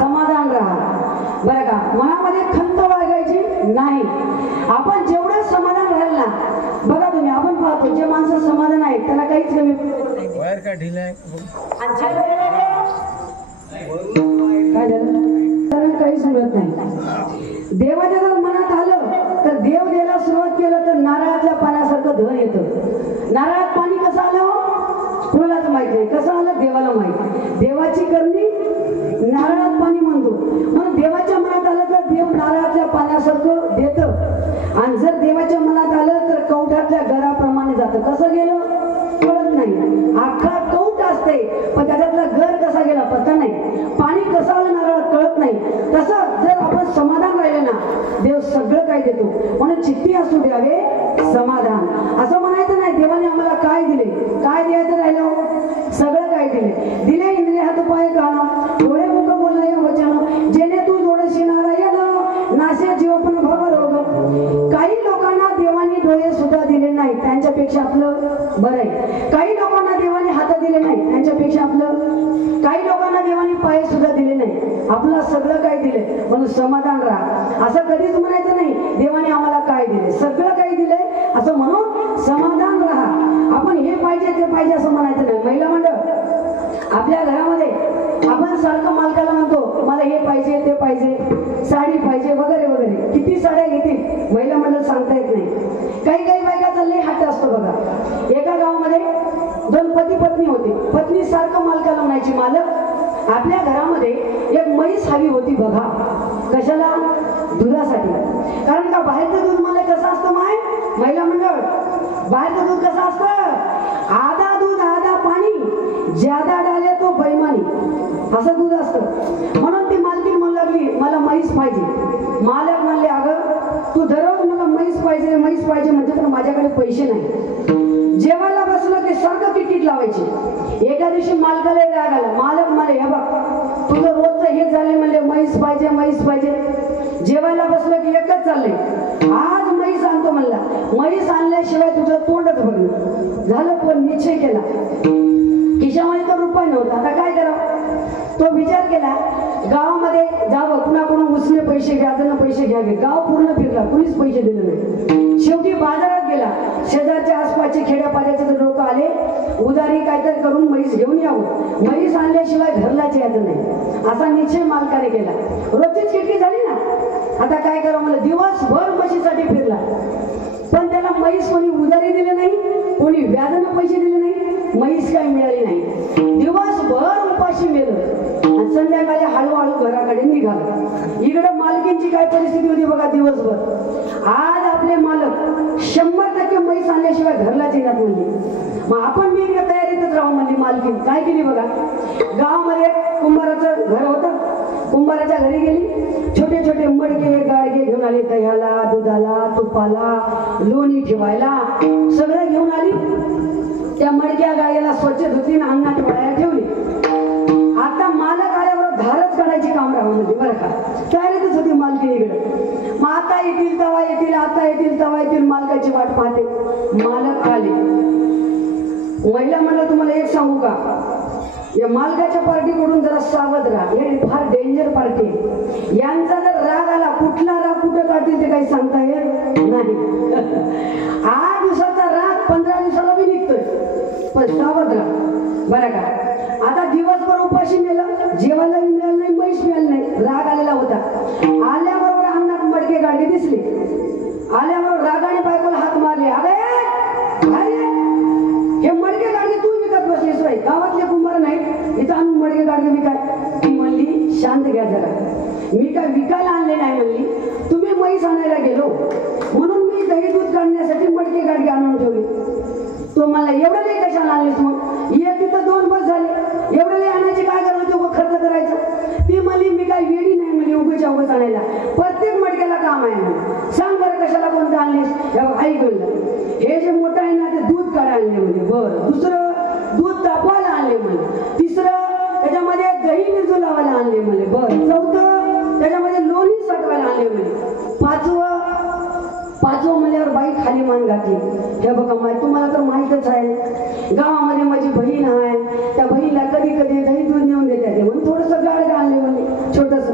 समाधान राहा. बरं का, मनामध्ये खंत बाळगायची नाही. आपण जेवढं समाधान राहील ना, बघा तुम्ही, आपण पाहतो जे माणसं समाधान आहेत त्यांना काहीच कमी वायर का ढीला आहे काय झालं, त्यांना काहीच मिळत नाही. देवाच्या जर मनात आलं तर देव द्यायला सुरुवात केलं तर नारळातल्या पाण्यासारखं धन येतं. नारळात पाणी कसं आलं कुणालाच माहित नाही, कसं आलं देवाला माहित. देवाची करणी नारळात पाणी म्हणतो. म्हणून देवाच्या मनात आलं तर देव नारळातल्या पाण्यासारखं देतं. आणि जर देवाच्या मनात आलं तर कवठातल्या घराप्रमाणे जातं. कसं गेलं कळत नाही. अख्खा कवठ असते पण त्याच्यातला घर कसा गेला पता नाही. पाणी कसं आलं नारळात कळत नाही. तसं जर आपण समाधान राहिलं ना, देव सगळं काही देतो. म्हणून चिठ्ठी असू द्यावे समाधान. असं म्हणायचं नाही देवाने आम्हाला काय दिले, काय द्यायचं राहिलं, सगळं काय दिले. दिले इंद्रिय हात पाय कान डोळे मुख बोलणे वचन, जेणे तू जोडशी नारायण नाशे जीव पण भव रोग. काही लोकांना देवाने डोळे सुद्धा दिले नाही, त्यांच्यापेक्षा आपलं बरं आहे. काही लोकांना देवाने हात दिले नाही, त्यांच्यापेक्षा आपलं. काही लोकांना देवाने पाय सुद्धा दिले नाही, आपलं सगळं काही दिले. म्हणून समाधान राहा. असं कधीच म्हणायचं नाही देवाने आम्हाला काय दिले, सगळं काही दिलंय असं म्हणून समाधान राहा. आपण हे पाहिजे ते पाहिजे असं म्हणायचं नाही. महिला मंडळ आपल्या घरामध्ये आपण सारखं मालकाला म्हणतो मला हे पाहिजे ते पाहिजे, साडी पाहिजे वगैरे वगैरे. किती साड्या घेतील महिला मंडळ सांगता येत नाही. काही काही बायका चालले हात असतो बघा. एका गावामध्ये दोन पती पत्नी होते. पत्नी सारखं मालकाला म्हणायची मालक आपल्या घरामध्ये एक म्हैस हवी होती बघा. कशाला, दुधासाठी. कारण का बाहेरचं दूध मला कसं असतं महिला मंडळ, बाहेरचं दूध कसं असतं, आधा दूध आधा पाणी, ज्यादा डाले तो बैमानी, असं दूध असतं. म्हणून ती मालकीन म्हणू लागली मला म्हैस पाहिजे. मालक म्हणले अगं तू दररोज मला म्हैस पाहिजे म्हैस पाहिजे म्हणजे तर माझ्याकडे पैसे नाही. जेवायला बसलं की सारखं तिकीट लावायची. एका दिवशी मालकाला राग आला. मालक मला हे बघ तुझं रोजचं हे झाले म्हणले म्हैस पाहिजे म्हैस पाहिजे. जेवायला बसलं की एकच चाललंय आज म्हैस आणतो म्हणला. म्हैस आणल्याशिवाय तुझं तोंडच बघणं झालं. पण निश्चय केला, खिशामध्ये तर रुपये नव्हता, आता काय करावं. तो विचार केला गावामध्ये जावं, कुणाकडून उसने पैसे व्याजानं पैसे घ्यावे. गाव पूर्ण फिरला, कुणीच पैसे दिले नाही. शेवटी बाजारात गेला. शेजारच्या आसपासचे खेड्यापाड्याचे लोक आले, उदारी काहीतरी करून म्हैस घेऊन यावं. म्हैस आणल्याशिवाय घरलाच यायचं नाही असा निश्चय मालकाने केला. रोजचीच खिडकी झाली ना, आता काय करावं मला. दिवसभर म्हशीसाठी फिरला पण त्याला म्हैस कोणी उधारी दिले नाही, कोणी व्याजानं पैसे दिले नाही, म्हैस काही मिळाली नाही. दिवसभर उपाशी मेलं आणि संध्याकाळी हळूहळू घराकडे निघालं. इकडे मालकींची काय परिस्थिती होती बघा. दिवसभर आज आपले मालक 100% म्हैस आणल्याशिवाय घरलाच येणार म्हणली. मग आपण मी इकडे तयारीतच राहू म्हणली मालकीन. काय केली बघा, गावामध्ये कुंभाराचं घर होतं. कुंभाराच्या घरी गेली, छोटे छोटे मडके गाडगे घेऊन आले. दह्याला, दुधाला, तुपाला, लोणी ठेवायला सगळं घेऊन आली. त्या मडक्या गायला स्वच्छ धुतली आणि अंगणात वळायला ठेवली. आता मालक आल्यावर धारच काढायची काम राहून होती बरं का. तयारीतच होती मालकीकडे. मग आता येतील तवा येतील, आता येतील तवा येतील, मालकाची वाट पाहते. मालक आले. महिला म्हणलं तुम्हाला एक सांगू का, या मालकाच्या पार्टीकडून जरा सावध राहा. हे फार डेंजर पार्टी आहे. यांचा जर राग आला, कुठला राग कुठं काढतील ते काही सांगता येत नाही. 8 दिवसाचा राग 15 दिवसाला बी निघतोय. पण सावध राहा बरं का. आता दिवसभर उपाशी मेलं, जेवायला मिळालं नाही, म्हैस मिळालं नाही. राग आलेला होता. आल्याबरोबर अंगणात मडके गाडगे दिसले. आल्याबरोबर रागाने बायकोला हात मारले. अरे हे मडके गाडगे तू विकत बसलीस बाई, गावातले कुंभार नाही इथं आणून मडके गाडगे विकाय. ती म्हणली शांत घ्या जरा, मी काय विकायला आणले नाही म्हणली, तुम्ही म्हैस आणायला गेलो म्हणून मी दही दूध काढण्यासाठी मडके गाडगे आणून ठेवले. तो मला एवढं नाही कशाला आणलीस, मग एक तिथं 2 बस झाले, एवढं नाही आणायची काय करायचं, उभं खर्च करायचं. ती म्हणली मी काय वेडी नाही म्हणली उभेच्या उभं आणायला, प्रत्येक मडक्याला काम आहे म्हणून. सांग बरं कशाला कोणतं आणलीस. आई बोललं हे जे मोठं आहे ना ते दूध काढायला आणले म्हणजे. बरं, दुसरं दूध तापवायला आणले म्हणे. तिसरं त्याच्यामध्ये दही मिरजू लावायला आणले म्हणे. बरं, चौथं त्याच्यामध्ये लोणी साठवायला आणले म्हणे. पाचवं म्हणल्यावर बाई खाली मान घातली. हे बघा माय तुम्हाला तर माहीतच आहे, गावामध्ये माझी बहीण आहे, त्या बहिणीला कधी कधी दही दूध नेऊन देतात म्हणून थोडंसं गाडगं आणले म्हणे. छोटस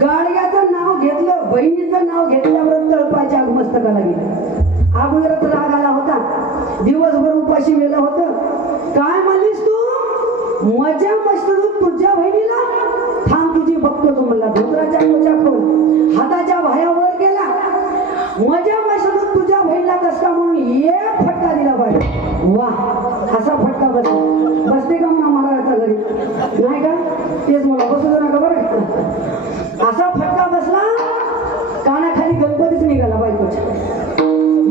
गाडग्याचं नाव घेतलं, बहिणीचं नाव घेतल्यावर तळपाच्या मस्तकाला गेलं. अगोदरच राग आला होता, दिवसभर उपाशी वेलं होतं. काय म्हणलीस तू? मजा मस्त तुझ्या बहिणीला थांब तुझी बघतो तू म्हणला. धोत्राच्या कोच्या खोल हाताच्या भायावर गेला. मजा मस्त तुझ्या बहिणीला कसा म्हणून एक फटका दिला पाहिजे. वा असा फटका बसते का म्हणा महाराजाच्या घरी नाही का? तेच मला बसू दे नका बरं. असा फटका बसला कानाखाली गणपतीच निघाला बायकोच्या.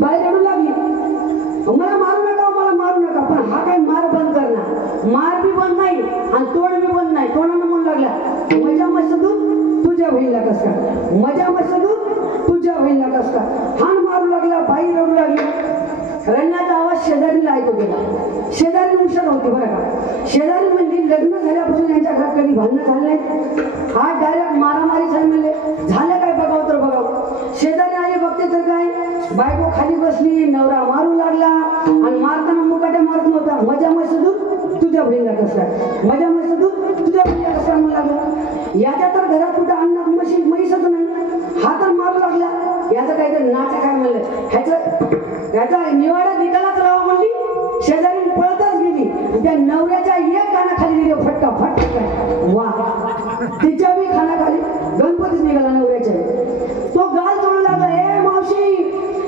बाई रडू लागली, मला मारू नका मला मारू नका. पण हा काय मार बंद करणार, मार बी बंद नाही आणि तोड बी बंद नाही. तोंडानं म्हणू लागला मजा मस्त दूध तुझ्या बहिणीला कस का, मजा मस्त दूध तुझ्या बहिणीला कस का. हाण मारू लागला, बाई रडू लागली. रडण्याचा आवाज शेजारीला ऐकू गेला. शेजारी हुशार होती बरं का. शेजारी म्हणली लग्न झाल्यापासून यांच्या घरात कधी भांडणं झालं नाही, हा डायरेक्ट मारामारी झाली. म्हणले झालं काय बघावं तर बघावं. शेजारी आले बघते तर काय, बायको खाली बसली, नवरा मारू लागला आणि मारताना मुकाट्या मारत नव्हता. मजा मस्त दूध तुझ्या बहिणीला कसं आहे, मजा मस्त दूध तुझ्या बहिणीला कसं म्हणू लागला. याच्या तर घरात कुठं अन्न म्हैसच नाही, हा तर मारू लागला. याचं काहीतरी नाटक काय म्हणलं, ह्याचा निवाडा निकालाच लावा म्हणली. शेजारी पळतच गेली, त्या नवऱ्याच्या एक कानाखाली दिली फटका फटका. वा तिच्या बी खानाखाली गणपतीच निघाला नवऱ्याच्या. तो गाल तोडू लागला. ए मावशी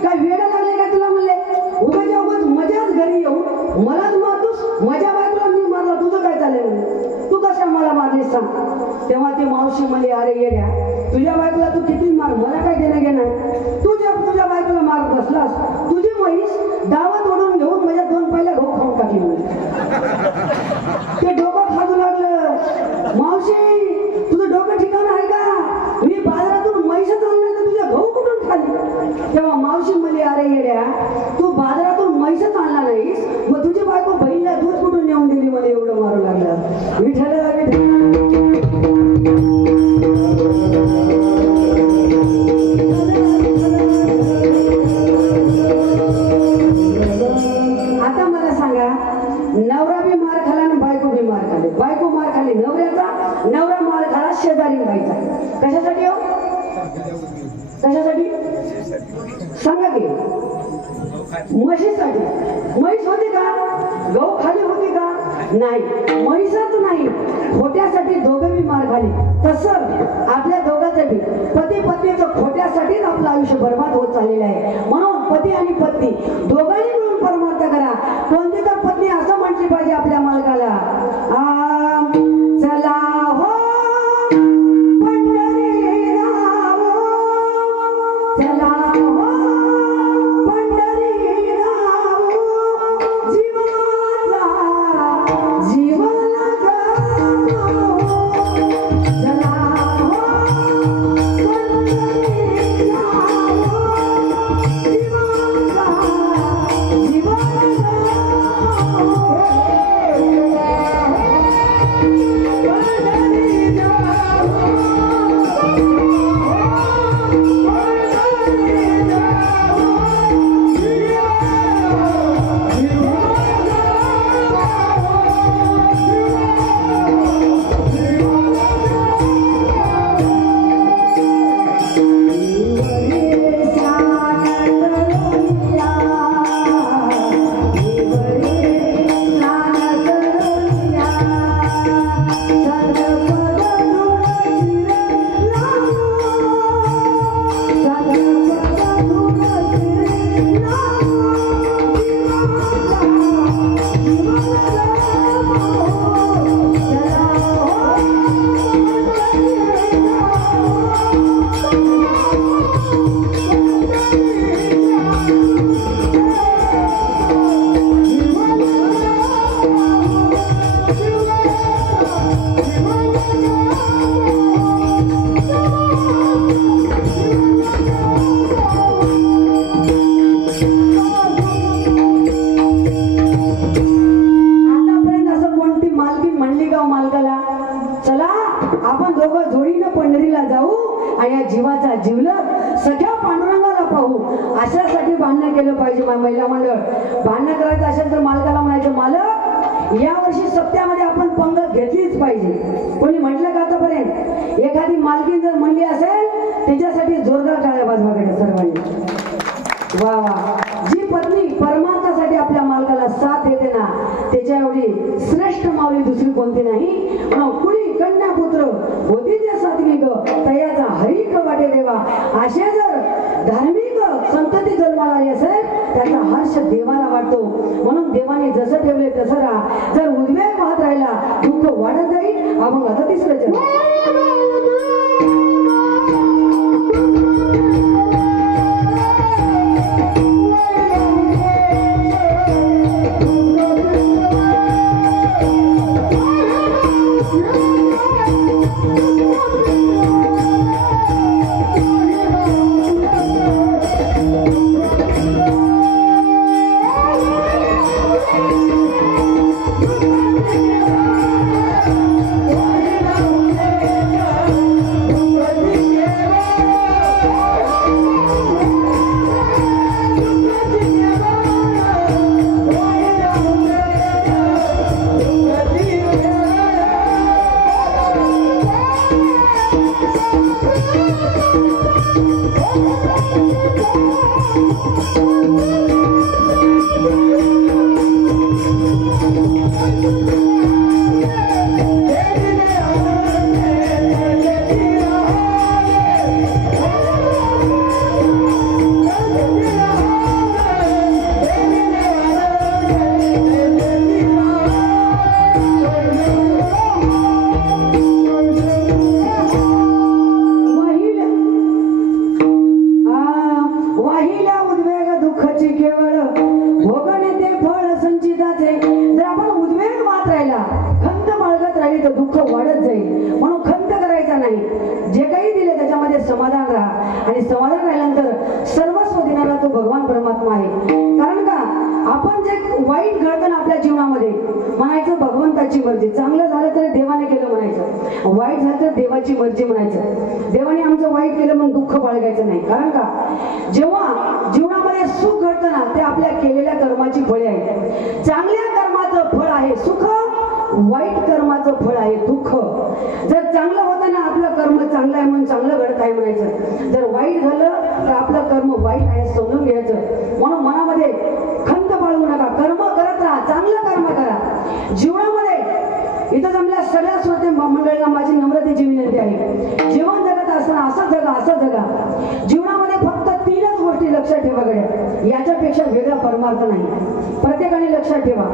काय वेळ लागले काय तुला? म्हणले उगाच्या उगाच मजाच घरी येऊ मलाच मारतोस. मजा बायकोला मी मारला, तुझं काय चाललंय म्हणे, तू कशा मला मारलीस सांग. तेव्हा ती मावशी म्हणली अरे येड्या, तुझ्या बायकोला तू किती मार, मला काय देणं घेणं. तुझ्या बायकोला मारत बसलास, तुझी म्हैस दावत ओढून घेऊन माझ्या दोन पहिल्या घोक खाऊन टाकली म्हणे. ते डोकं खाजू लागलं. मावशी तुझं डोकं ठिकाण आहे का? मी बाजारातून म्हैसच आणलं तर तुझ्या घाऊ कुठून खाली. तेव्हा मावशी म्हणली अरे येड्या, तू बाजारातून म्हैसच आणला नाहीस, मग तुझी बायको बहिणीला दूध कुठून नेऊन दिली मला एवढं मारू लागलं. विठ्ठल आता मला सांगा, नवरा बी मार खाला आणि बायको बी मार खाली. बायको मार खाली नवऱ्याचा, नवरा मार खाला शेजारी बाईचा. कशासाठी हो, कशासाठी सांगा की? म्हशीसाठी. म्हैस होती का? गहू खाली होती का? नाही, म्हैसच नाही, खोट्यासाठी दोघं बी मार खाली. तसं आपल्या दोघांसाठी पती पत्नीचं खोट्यासाठीच आपलं आयुष्य बर्बाद होत चाललेलं आहे. म्हणून पती आणि पत्नी दोघांनी मिळून परमार्थ करा. कोणती तर पत्नी असं म्हटली पाहिजे आपल्या मालकाला, चला हो पंढरी राव, चला हो पंढरी राव, जीवाला जीवाला गाव, चला हो पंढरी राव, जीवाला जीवाला जीवाचा जीवलग सगळ्या पांडुरंगाला पाहू. अशासाठी भांडणं केलं पाहिजे. महिला मंडळ भांडणं करायचं असेल तर मालकाला म्हणायचं, मालक या वर्षी सप्त्यामध्ये आपण पंगत घेतलीच पाहिजे. कोणी म्हटलं का आतापर्यंत? एखादी मालकीन जर म्हणली असेल त्याच्यासाठी जोरदार टाळ्या वाजवायच्या सर्वांनी. वा वा. जी पत्नी परमार्थासाठी आपल्या मालकाला साथ देते ना त्याच्या एवढी श्रेष्ठ माऊली दुसरी कोणती नाही. कुणी कन्या पुत्र होती त्या सात्विक तयाचा हरिक वाटे देवा. असे जर धार्मिक संतती जन्माला आली असेल त्याचा हर्ष देवाला वाटतो. म्हणून देवाने जसं ठेवले तसं राहा. जर उद्वेग वाहत राहिला दुःख वाढत जाईल. आपण आता तिसरं चरण. चांगलं झालं तर देवाने केलं म्हणायचं, वाईट झालं तर देवाची मर्जी म्हणायचं. देवाने आमचं वाईट केलं म्हणून दुःख बाळगायचं नाही. कारण का जेव्हा जीवनामध्ये सुख घडतं ना ते आपल्या केलेल्या कर्माची फळे आहे. चांगल्या कर्माचं फळ आहे सुख, वाईट कर्माचं फळ आहे दुःख. जर चांगलं होतं ना आपलं कर्म चांगलं आहे म्हणून चांगलं घडत आहे म्हणायचं. जर वाईट झालं तर आपलं कर्म वाईट आहे समजून घ्यायचं. म्हणून मनामध्ये खंत बाळगू नका. कर्म करत राहा, चांगलं कर्म करा. जीवनामध्ये इथं जमल्या सगळ्या श्रोते मंडळींना माझी नम्रतेची विनंती आहे. जीवन जगत असताना असं जगा असं जगा. जीवनामध्ये फक्त 3च गोष्टी लक्षात ठेवा गड्या, याच्यापेक्षा वेगळा परमार्थ नाही. प्रत्येकाने लक्षात ठेवा.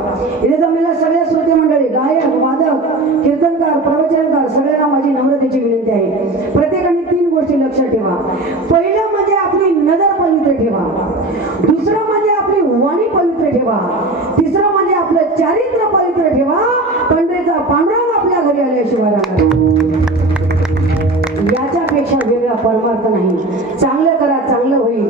इथे जमलेल्या सगळ्या श्रोते मंडळी गायक वादक कीर्तनकार प्रवचनकार सगळ्यांना माझी नम्रतेची विनंती आहे. प्रत्येकाने 3 गोष्टी लक्षात ठेवा. पहिलं म्हणजे आपली नजर पवित्र ठेवा, दुसरं म्हणजे आपली वाणी पवित्र ठेवा, तिसरं म्हणजे आपलं चारित्र्य पवित्र ठेवा. पंढरीचा पांडुरंग आपल्या घरी आल्याशिवाय याच्यापेक्षा वेगळा परमार्थ नाही. चांगलं करा चांगलं होईल,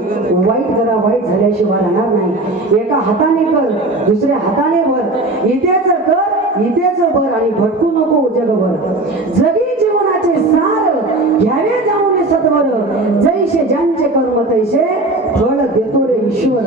वाईट करा वाईट झाल्याशिवाय राहणार नाही. एका हाताने कर दुसऱ्या हाताने भर, इथेच कर इथेच भर आणि भटकू नको जगभर. जगी जीवनाचे सार घ्यावे जाऊन सत्वर, जैसे ज्यांचे कर्म तैसे फळ देतो रे ईश्वर.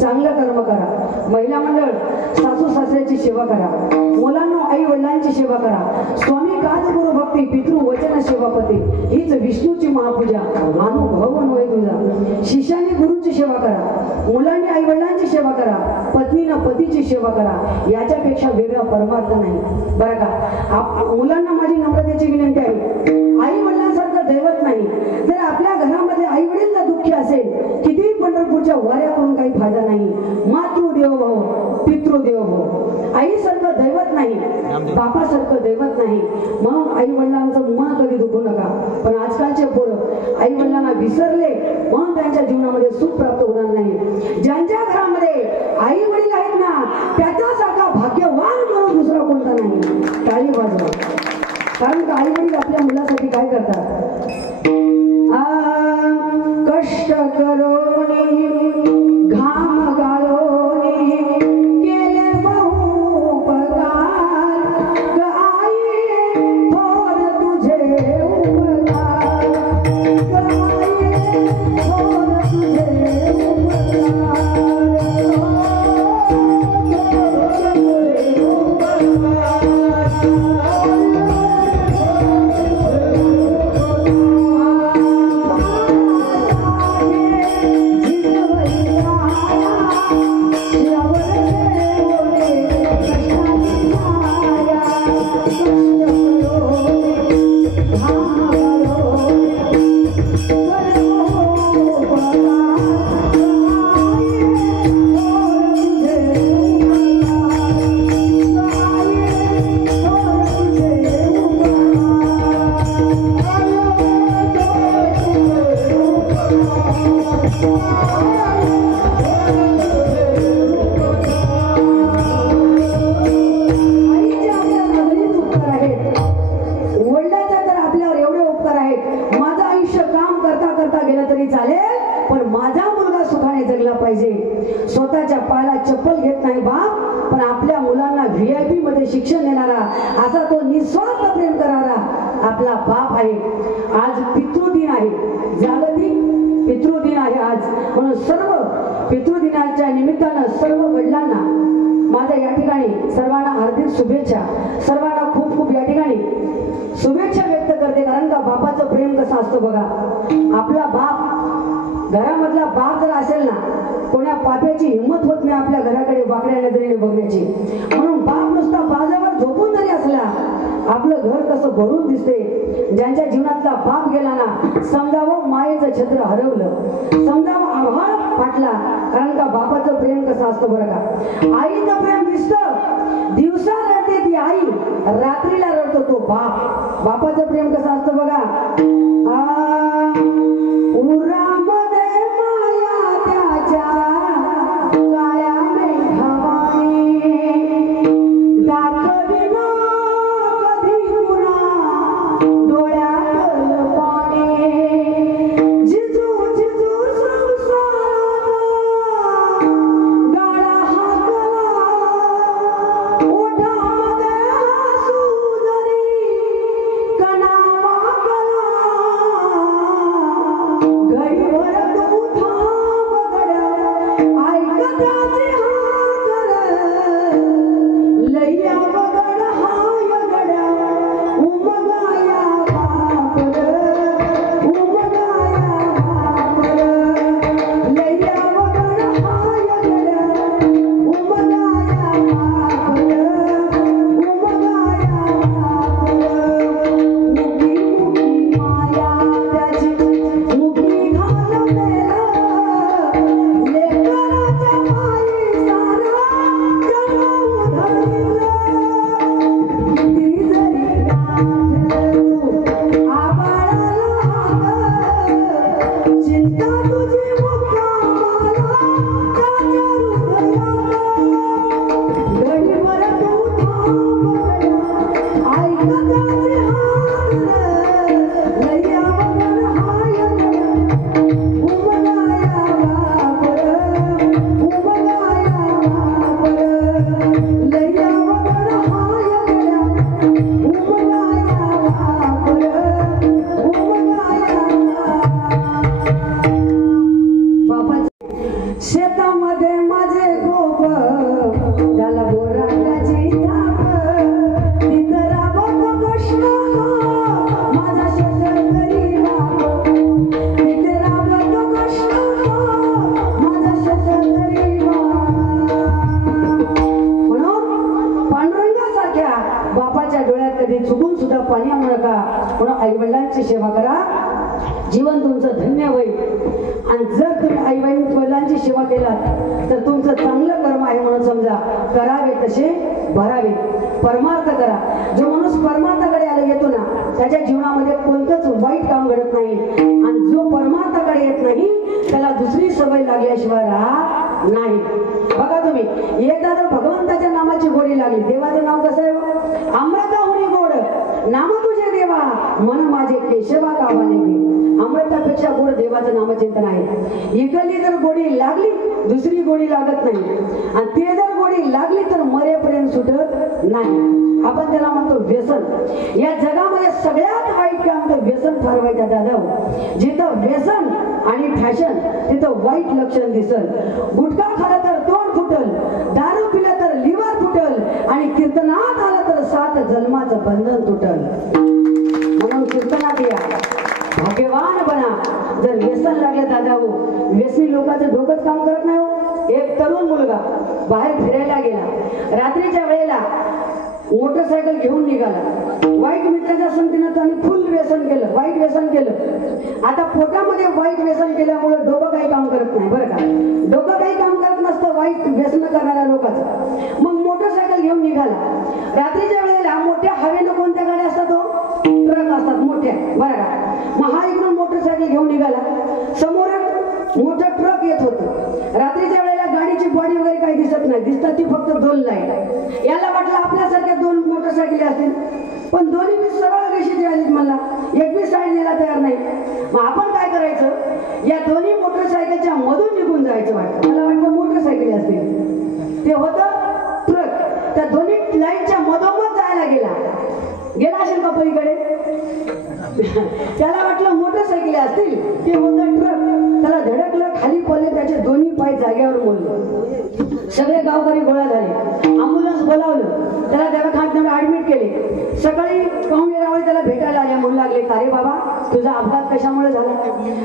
चांगलं कर्म करा. महिला मंडळ सासू सासऱ्याची सेवा करा, मुलांना आई वडिलांची सेवा करा. स्वामी काज गुरु भक्ती पितृ वचन सेवापती हीच विष्णूची महापूजा. अनुभव नव्हे तुझा. शिष्याने गुरुची सेवा करा, मुलांनी आई वडिलांची सेवा करा, पत्नीनं पतीची सेवा करा. याच्यापेक्षा वेगळा परमार्थ नाही बरं का. मुलांना माझी नम्रतेची विनंती आहे, आई वडिलांसारखं दैवत नाही. जर आपल्या घरामध्ये आई वडील जर दुःखी असेल किती पंढरपूरच्या वाऱ्या करून काही फायदा नाही. मातृदेव भव पितृदेव भव. आईसारखं दैवत नाही, बापासारखं दैवत नाही. म्हणून आई वडिलांचं मन कधी दुखू नका. पण आजकालचे पोरं आई वडिलांना विसरले म्हणून त्यांच्या जीवनामध्ये सुख प्राप्त होणार नाही. ज्यांच्या घरामध्ये आई वडील आहेत ना त्याच्यासारखा भाग्यवान म्हणून दुसरा कोणता नाही. टाळी वाजवा. कारण आई वडील आपल्या मुलासाठी काय करतात, कष्ट करोनी घाम गाळोनी केले बहु पगार, गाई थोर तुझे उपकार, गाई थोर तुझे उपकार. करता करता गेलं तरी चालेल, पण माझा मुलगा सुखाने जगला पाहिजे. स्वतःच्या पायाला चप्पल घेत नाही बाप, पण आपल्या मुलांना VIP मध्ये शिक्षण देणारा, असा तो निस्वार्थ प्रेम करणारा आपला बाप आहे. आज पितृदिन आहे, जागतिक पितृदिन आहे आज. म्हणून सर्व पितृदिनाच्या निमित्तानं सर्व वडिलांना माझ्या या ठिकाणी सर्वांना हार्दिक शुभेच्छा. सर्वांना खूप खूप या ठिकाणी शुभेच्छा व्यक्त करते. कारण का बापाचं प्रेम कसं असतं बघा. आपला बाप, घरामधला बाप जर असेल ना, कोण्या पाप्याची हिंमत होत नाही आपल्या घराकडे वाकड्या नजरेने बघण्याची. म्हणून बाप नुसता बाजावर झोपून जरी असला, आपलं घर कसं भरून दिसते. ज्यांच्या जीवनातला बाप गेला ना, समजावं मायेचं छत्र हरवलं, समजावं आभाळ फाटला. कारण का बापाचं प्रेम कसं असतं बरं का. आईचं प्रेम दिसतं, दिवसा रडते ती आई, रात्रीला रडतो तो बाप. बापाचं प्रेम कसं असतं बघा. उरामध्ये माया त्याच्या काळ्या मेघावाने, दाखविना कधी पुन्हा डोळ्यातलं पाणी. जिजू जिजू संसारात गाळा हाकला, ओठामध्ये हसू जरी कणा वाकला. घडीभर तू थांब गड्या, ऐक त्याची हाकर, लय्या बगड हाय गड्या, उमगाया बापर, उमगाया बापर. लय्या बगड हाय गड्या, उमगाया बापर, उमगाया बापर. मुकी मुकी माया त्याची, मुकी घालमेला, लेकराच्या पायी सारा जग उधळलं. किती जरी गाठलं तू आभाळाला हात, चिंता तुझी मुक्कामाला त्याच्या हृदयात. घडीभर तू थांब गड्या, ऐक त्याची हाकर, लय्या बगड हाय गड्या, उमगाया बापर, उमगाया बापर. लय्या बगड हाय गड्या, उमगाया बापर, उमगाया बापाचे. शेतामध्ये माझे गोप, त्याला बोराटाची थाप, तिथं राबवतो कष्ट माझा शेतकरी बाप. तिथे राबवतो कष्ट माझा शेतकरी बाप. म्हणून पांडुरंगासारख्या बापाच्या डोळ्यात कधी चुकून सुद्धा पाणी आणू नका. म्हणून आई वडिलांची सेवा करा, जीवन तुमचं धन्य होईल. आणि जर तुम्ही आई वडिलांची सेवा केलात तर तुमचं चांगलं कर्म आहे म्हणून समजा. करावे तसे भरावे, परमार्थ करा. जो माणूस परमार्थाकडे आला येतो ना, त्याच्या जीवनामध्ये कोणतंच वाईट काम घडत नाही. आणि जो परमार्थाकडे येत नाही, त्याला दुसरी सवय लागल्याशिवाय राहत नाही. बघा तुम्ही, एकदा जर भगवंताच्या नामाची गोडी लागली, देवाचं नाव कसं आहे, अमृताहुनी गोड नाम तुझे देवा, मन माझे केशवा कावाने घे. अमृतापेक्षा गोड देवाचं नामचिंतन आहे. इकडली जर गोडी लागली, दुसरी गोडी लागत नाही. आणि ते जर गोडी लागली तर मरेपर्यंत सुटत नाही. आपण त्याला म्हणतो व्यसन. या जगामध्ये सगळ्यात वाईट काम तर व्यसन फार वाईट आहे दादा. जिथं व्यसन आणि फॅशन तिथं वाईट लक्षण दिसल. गुटखा खाला तर तोंड फुटल, दारू पिलं तर लिव्हर फुटल, आणि कीर्तनात आलं तर 7 जन्माचं बंधन तुटल. म्हणून कीर्तनात या, भाग्यवान बना. जर व्यसन लागलं दादा हो, व्यसनी लोकांचं डोकंच काम करत नाही हो. एक तरुण मुलगा बाहेर फिरायला गेला, रात्रीच्या वेळेला मोटरसायकल घेऊन निघाला. वाईट मित्राच्या संगतीनं त्याने फुल व्यसन केलं, वाईट व्यसन केलं. आता पोटामध्ये वाईट व्यसन केल्यामुळे डोकं काही काम करत नाही बरं का. डोकं काही काम करत नसतं वाईट व्यसन करणाऱ्या लोकांचं. मग मोटरसायकल घेऊन निघाला. रात्रीच्या वेळेला मोठ्या हवेनं कोणत्या गाड्या असतात हो, ट्रक असतात मोठ्या बरं का. मग हा इकडून मोटरसायकल घेऊन निघाला, समोर मोठं ट्रक येत होतं. रात्रीच्या वेळेला गाडीची बॉडी वगैरे काही दिसत नाही, दिसतात ती फक्त 2 लाईट. याला वाटलं आपल्यासारख्या 2 मोटरसायकली असतील, पण दोन्ही मी सरळ रेषेत आलीत. मला एक बी साईड द्यायला तयार नाही. मग आपण काय करायचं, या दोन्ही मोटरसायकलच्या मधून निघून जायचं. वाटतं मला वाटतं मोटरसायकली असते, ते होतं ट्रक. त्या दोन्ही लाईनच्या मधोमध जायला गेला असेल का पलीकडे. त्याला वाटलं मोटरसायकली असतील, ते होतं ट्रक. त्याला धडकलं, खाली पडले, त्याचे दोन्ही पाय जागेवर मोडले. सगळे गावकरी गोळा झाले, अँब्युलन्स बोलावलं, त्याला दवाखान्यात ऍडमिट केले. सकाळी पाहुणे रावळे त्याला भेटायला आले, म्हणू लागले, का रे बाबा तुझा अपघात कशामुळे झाला.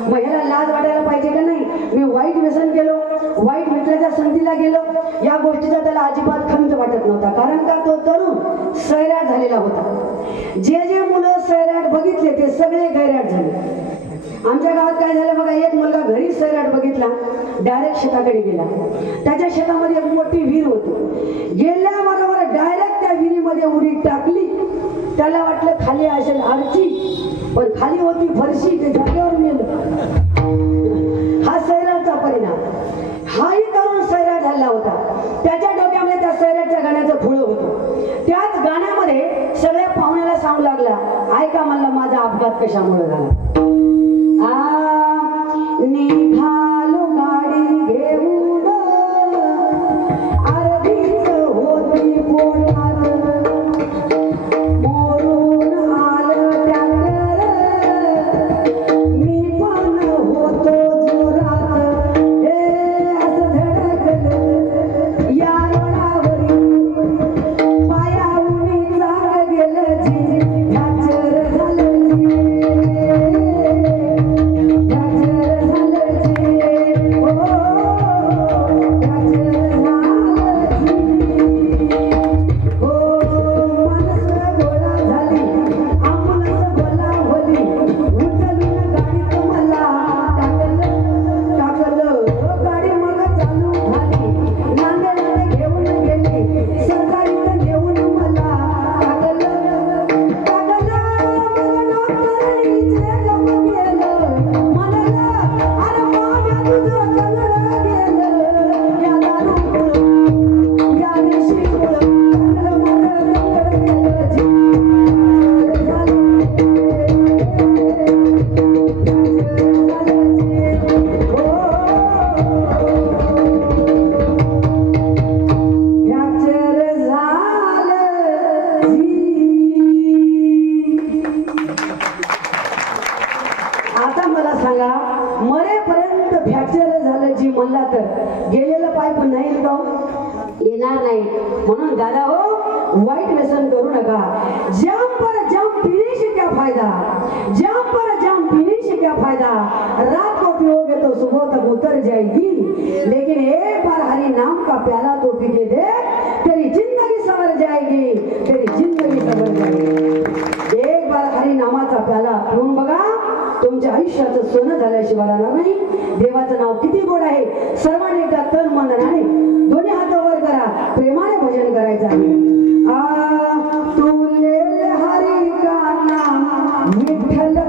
मग ह्याला लाज वाटायला पाहिजे का नाही, मी वाईट व्यसन केलो, वाईट मित्राच्या संगतीला गेलो, या गोष्टीचा त्याला अजिबात खंत वाटत नव्हता. कारण का तो तरुण सैराट झालेला होता. जे मुलं सैराट बघितले ते सगळे गैराट झाले. आमच्या गावात काय झालं बघा, एक मुलगा घरी सैराट बघितला, डायरेक्ट शेताकडे गेला. त्याच्या शेतामध्ये एक मोठी विहीर होती. गेल्याबरोबर डायरेक्ट त्या विहिरीमध्ये उडी टाकली. त्याला वाटलं खाली असेल आरची, पण खाली होती फरशी, ते जागेवर मेलं. हा सैराटचा परिणाम. हाही तरुण सैराट झाला होता. त्याच्या डोक्यामध्ये त्या सैराटच्या गाण्याचं फुळ होतं. त्याच गाण्यामध्ये सगळ्या पाहुण्याला सांगू लागला, ऐका मला माझा अपघात कशामुळे झाला. निघालो गाडी घेऊन, अर्धीच होती पोटात, मोरून आलं ट्रॅक्टर, मी पण होतो जोरात. असं धडकलं या रोडावरी, पायावणी जाग गेलं जी, फ्रॅक्चर झालं जी. आता मला सांगा, मरेपर्यंत फ्रॅक्चर झालं जी म्हणला तर गेलेलं पाय पण नाही येणार नाही. म्हणून दादा हो, वाईट व्यसन करू नका. जंप पर जंप पीने से क्या फायदा, जंप पर जंप पीने से क्या फायदा, रात को पियोगे तो सुबह तक उतर जाएगी, लेकिन एक बार हरि नाम का प्याला तो पी के देख, तेरी जिंदगी संवर जाएगी, तेरी जिंदगी संवर जाएगी. एक बार हरि नामाचा प्याला पिऊन बघा, तुमच्या आयुष्याचं सोनं झाल्याशिवाय राहणार नाही. देवाचं नाव किती गोड आहे. सर्वांनी एकदा तन मन धनाने दोन्ही हात वर करा, प्रेमाने भजन करायचं आहे. तुले हरी का नाम विठ्ठल,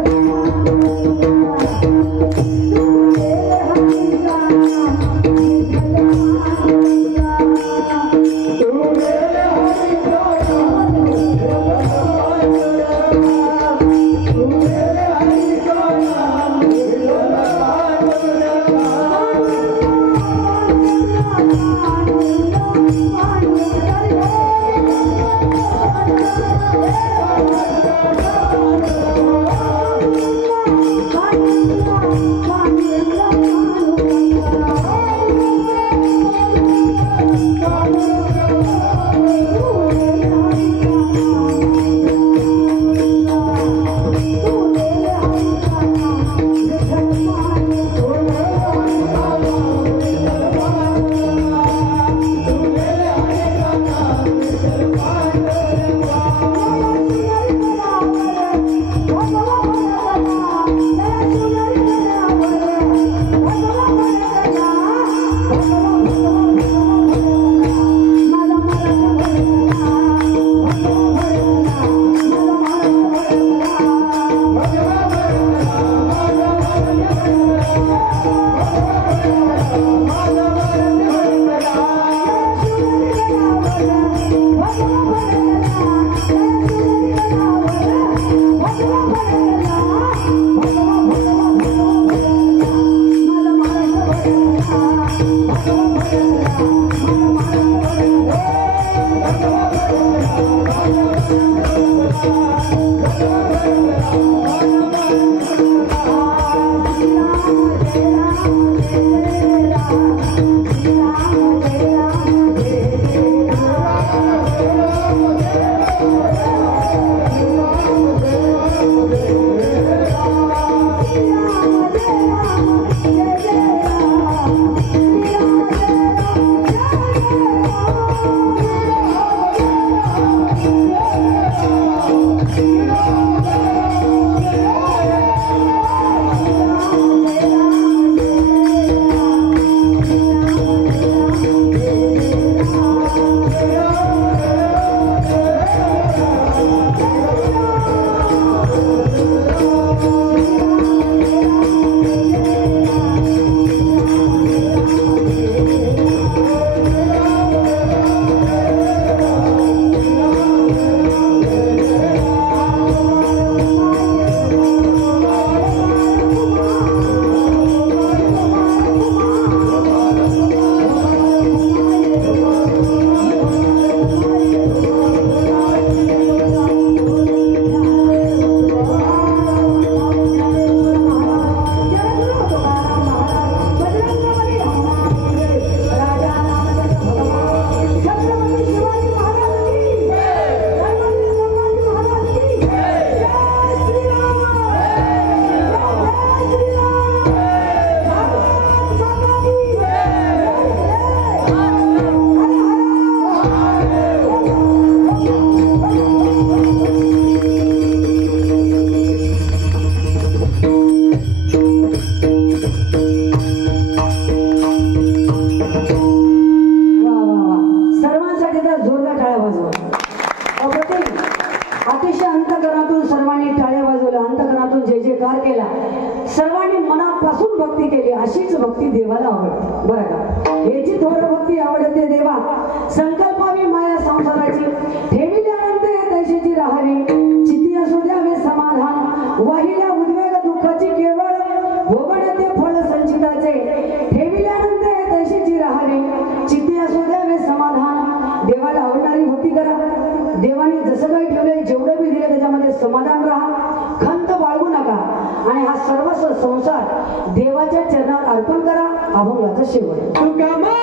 अतिशय अंतकरणातून सर्वांनी टाळ्या वाजवल्या, अंतकरणातून जय जयकार केला, सर्वांनी मनापासून भक्ती केली. अशीच भक्ती देवाला आवडते बरं का. याची थोडं भक्ती आवडते देवा. संकल्पावी माया संसाराची ठेवी त्यानंतर दैशाची राहावी, चित्ती असू द्यावे समाधान, वाहिल्या उद्वेग दुःखाची केवळ भोगणते फळ संचिताचे. ठेविल्यानंतर दैशाची राहावी, चित्ती असू द्यावे समाधान. देवाला आवडणारी भक्ती करा. देवाने जसं काही ठेवले, जेवढं बी दिले त्याच्यामध्ये समाधान राहा, खंत बाळगू नका आणि हा सर्वस्व संसार देवाच्या चरणात अर्पण करा. अभंगाचा शेवट. Come on.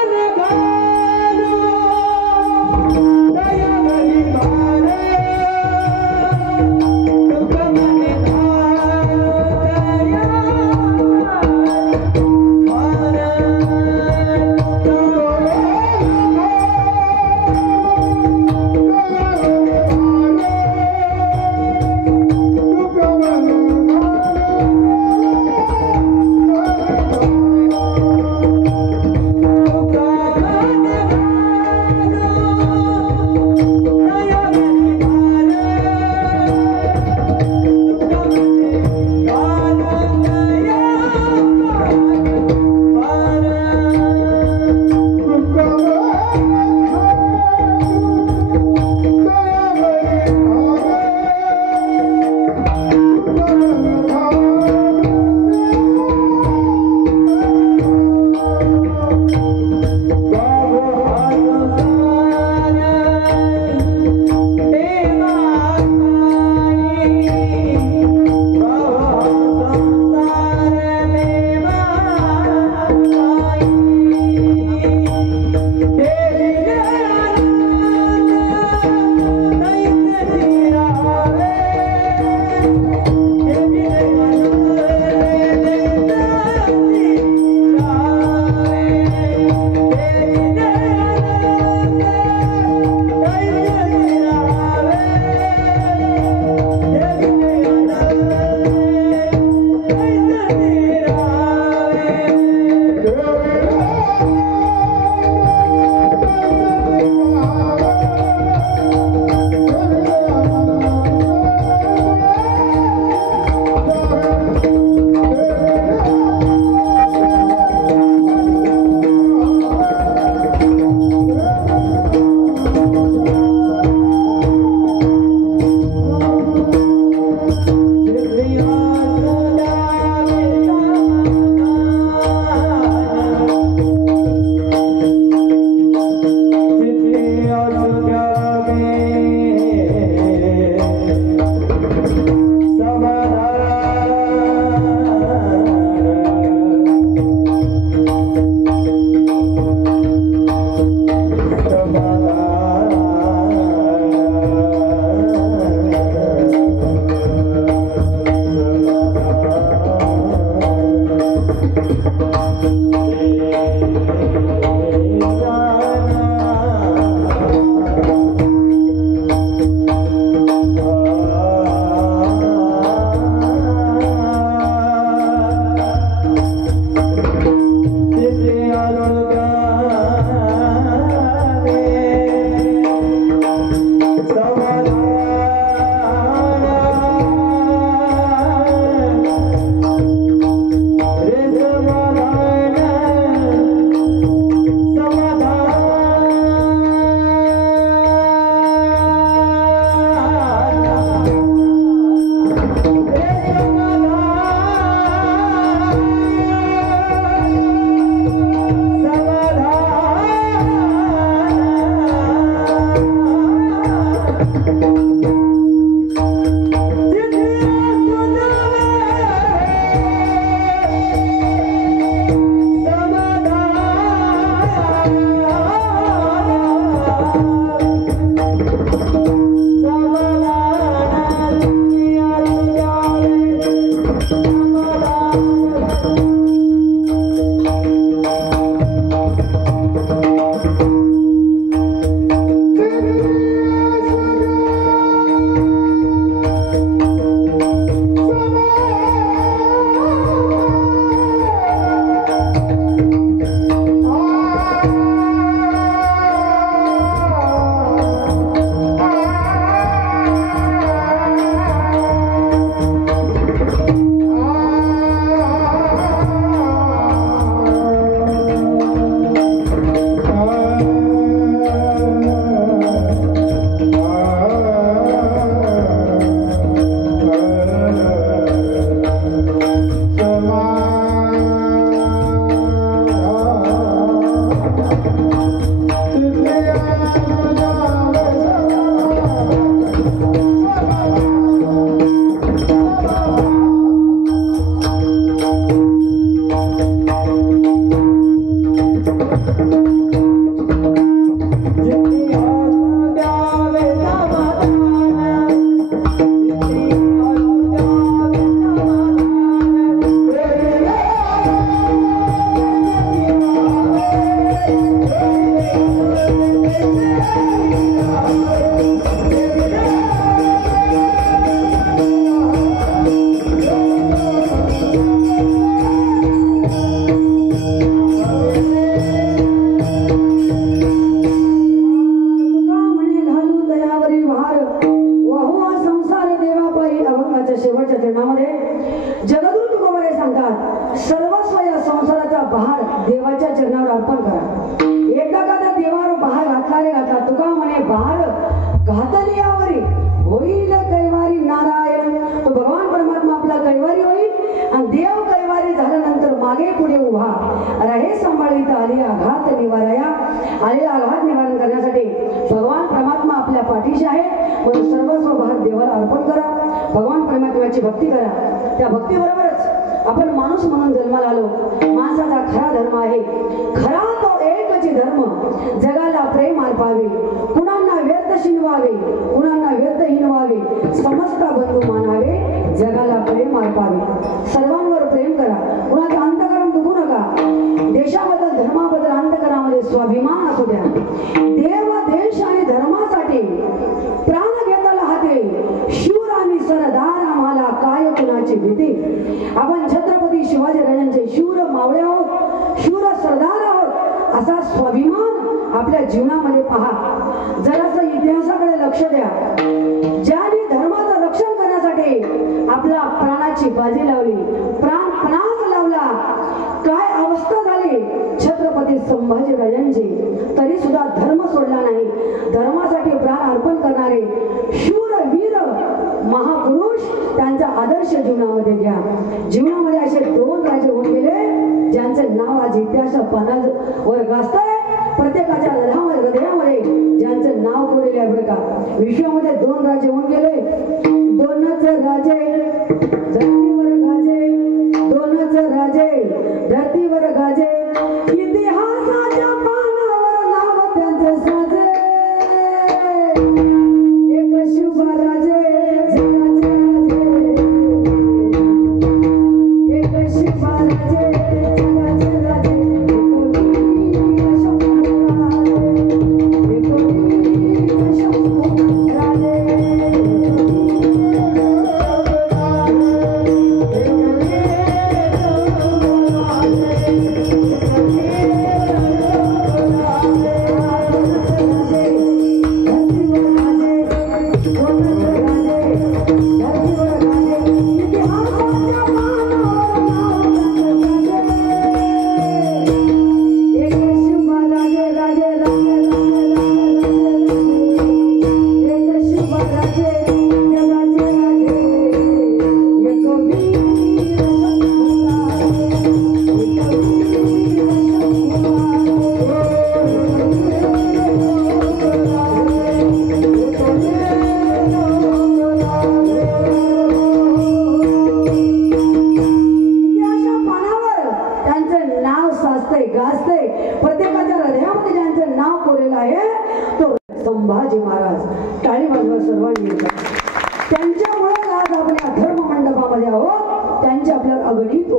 एक शिवाराजे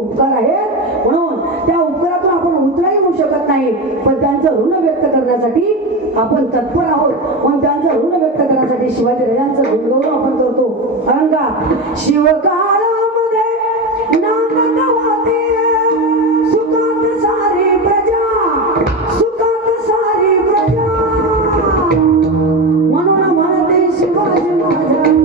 उपकार आहेत, म्हणून त्या उपकारातून आपण उतराही होऊ शकत नाही, पण त्यांचं ऋण व्यक्त करण्यासाठी आपण तत्पर आहोत. म्हणून त्यांचं ऋण व्यक्त करण्यासाठी शिवाजी राजांचं गुणगौरव आपण करतो. कारण का शिवकाळामध्ये नाम गावाते सुखात सारी प्रजा, सुखात सारी प्रजा, म्हणून म्हणते शिवाजी महाराज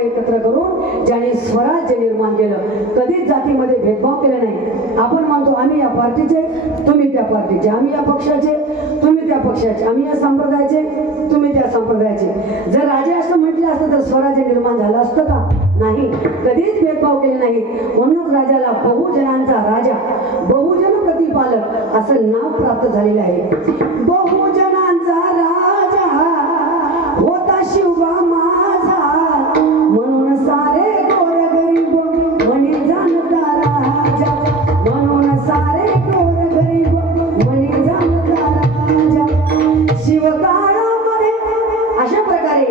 एकत्र करून ज्याने स्वराज्य निर्माण केलं. कधीच जातीमध्ये भेदभाव केला नाही. आपण म्हणतो आम्ही या पार्टीचे, तुम्ही त्या पार्टीचे, आम्ही या पक्षाचे, तुम्ही त्या पक्षाचे, आम्ही या संप्रदायाचे, तुम्ही त्या संप्रदायाचे. जर राजे असं म्हटलं असतं तर स्वराज्य निर्माण झालं असतं का? नाही, कधीच भेदभाव केले नाही. म्हणून राजाला बहुजनांचा राजा, बहुजन प्रतिपालक असं नाव प्राप्त झालेलं आहे. बहुजनांचा राजा होता शिवबा माझा, म्हणून सारे गोरगरीब म्हणे जाणता राजा, म्हणून सारे गोरगरीब म्हणे जाणता राजा. शिवकाळामध्ये अशा प्रकारे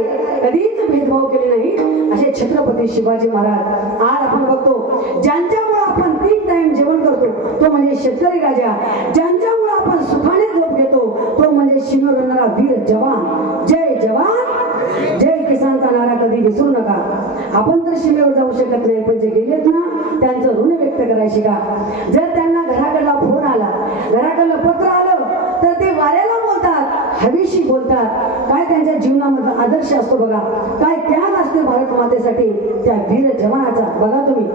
कधीच भेदभाव केले नाही असे छत्रपती शिवाजी महाराज. आज आपण बघतो ज्यांच्यामुळे आपण 3 टाइम जेवण करतो तो म्हणजे शेतकरी राजा, ज्यांच्यामुळे आपण सुखाने झोप घेतो तो म्हणजे शिवून रडणारा वीर जवान. जय जवान जय किसानचा नारा कधी विसरू नका. आपण तर सीमेवर जाऊ शकत नाही, पण जे गेलेत ना त्यांचं ऋण व्यक्त करायचे का? जर त्यांना घराकडला फोन आला, घराकडलं पत्र आलं तर ते वाऱ्याला बोलतात, हवेशी बोलतात. काय त्यांच्या जीवनामधला आदर्श असतो बघा, काय त्याग असतो भारत मातेसाठी त्या वीर जवानाचा. बघा तुम्ही